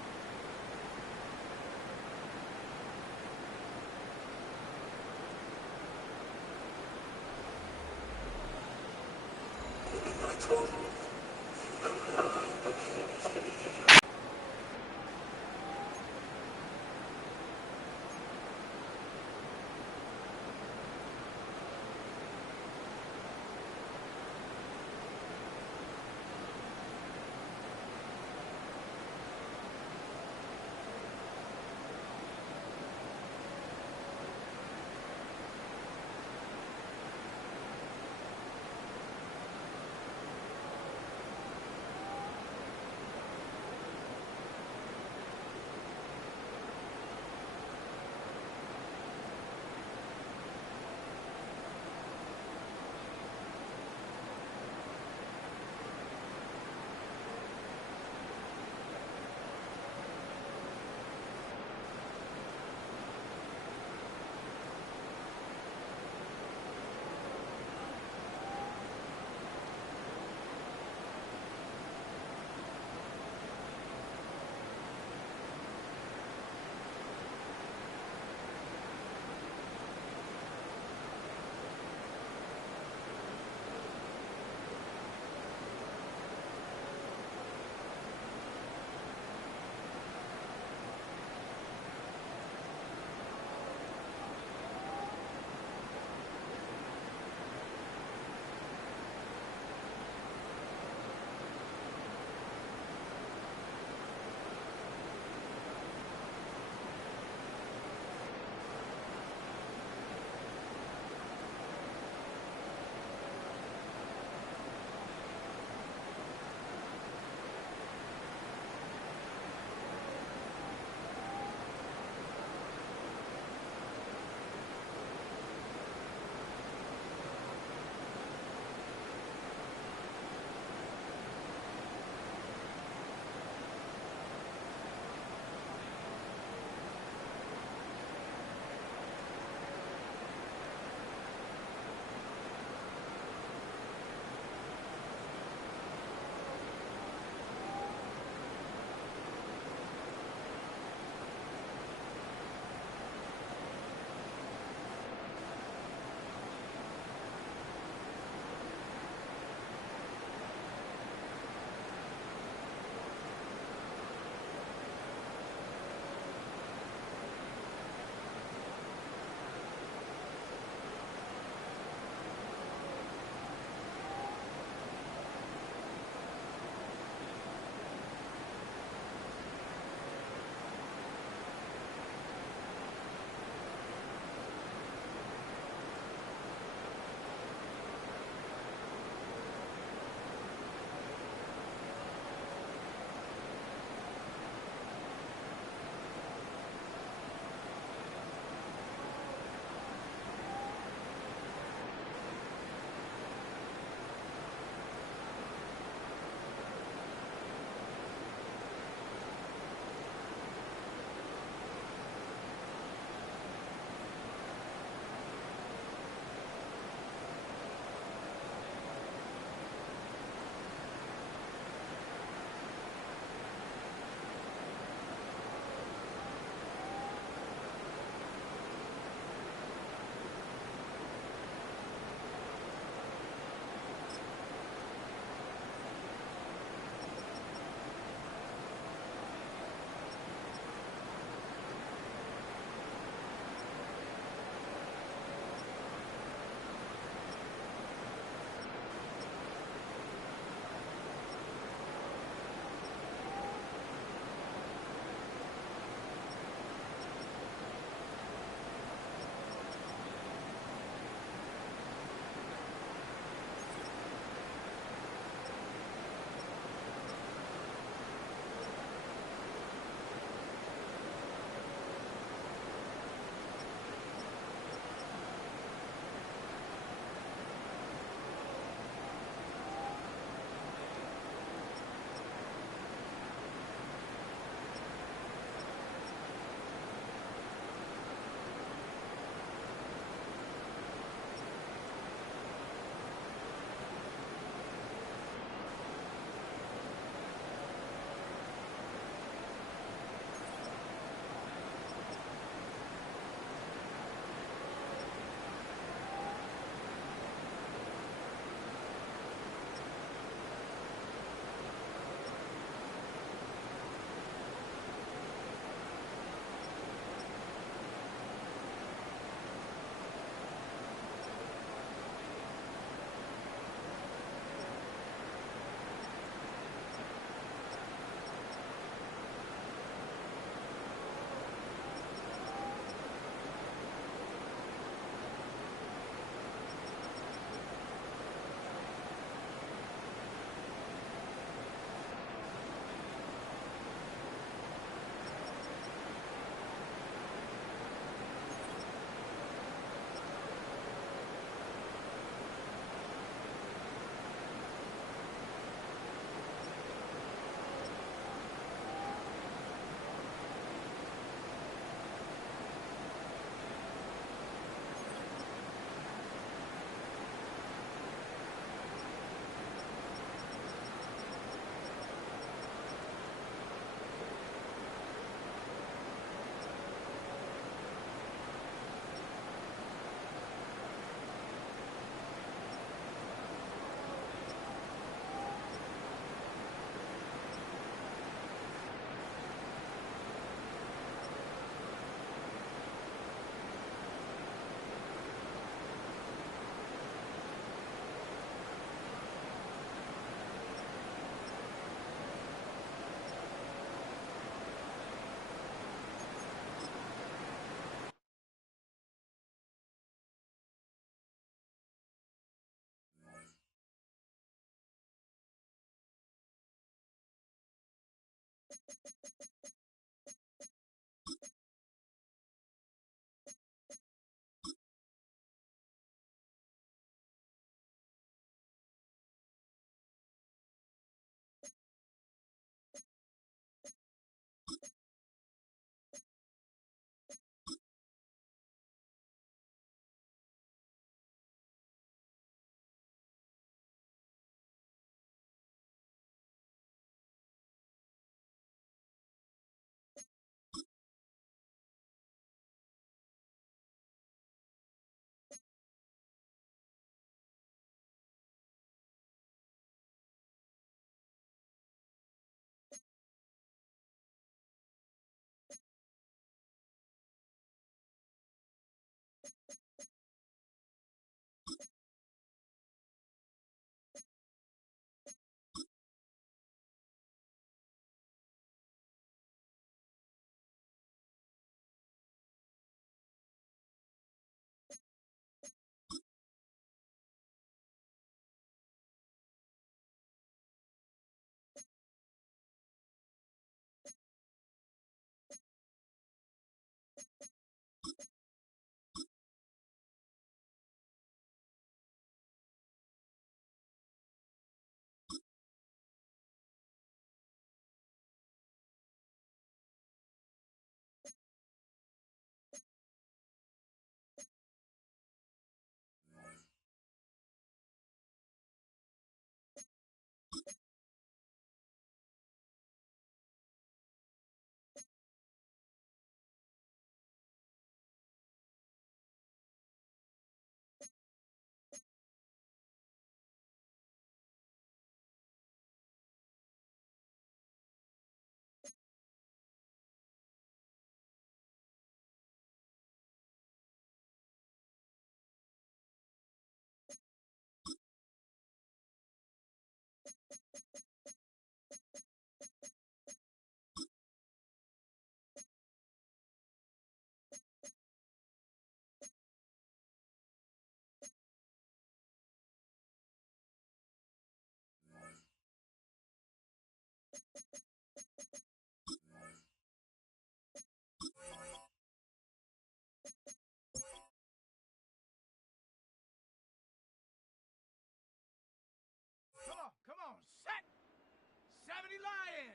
70 Lion!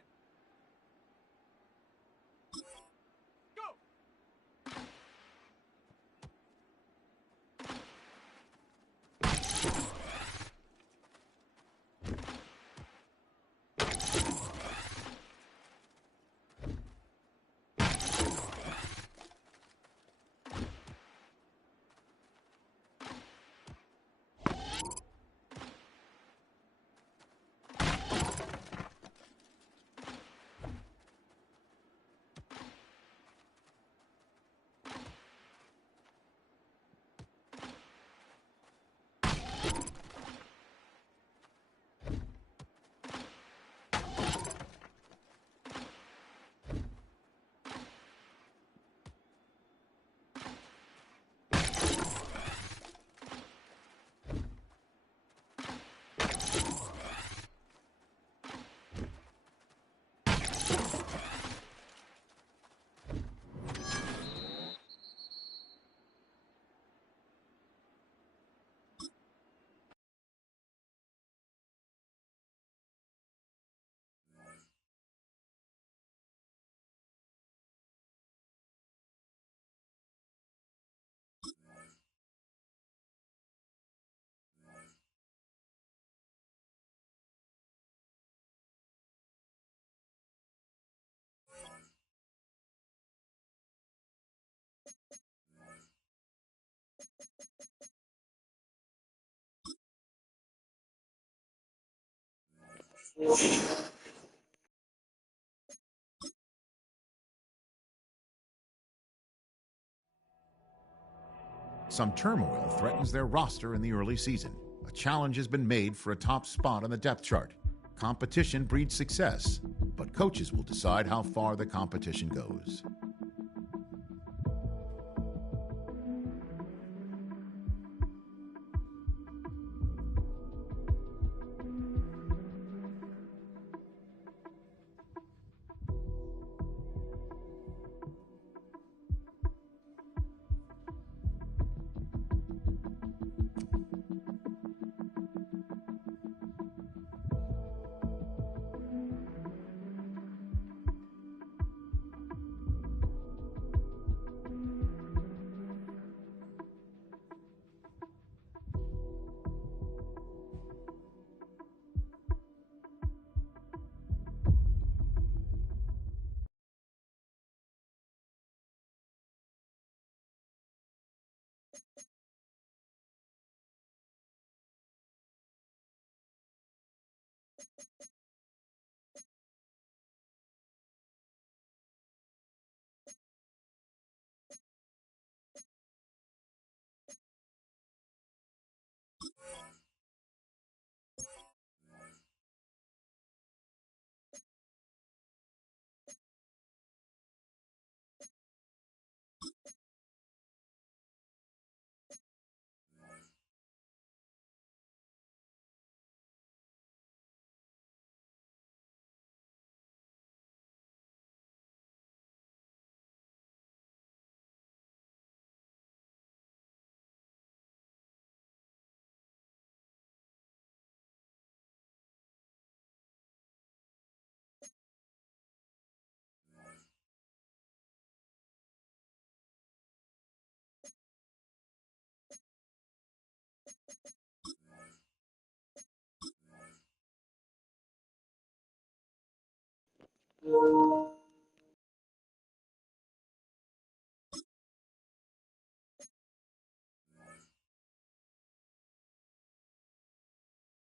Go! Some turmoil threatens their roster in the early season. A challenge has been made for a top spot on the depth chart. Competition breeds success, but coaches will decide how far the competition goes.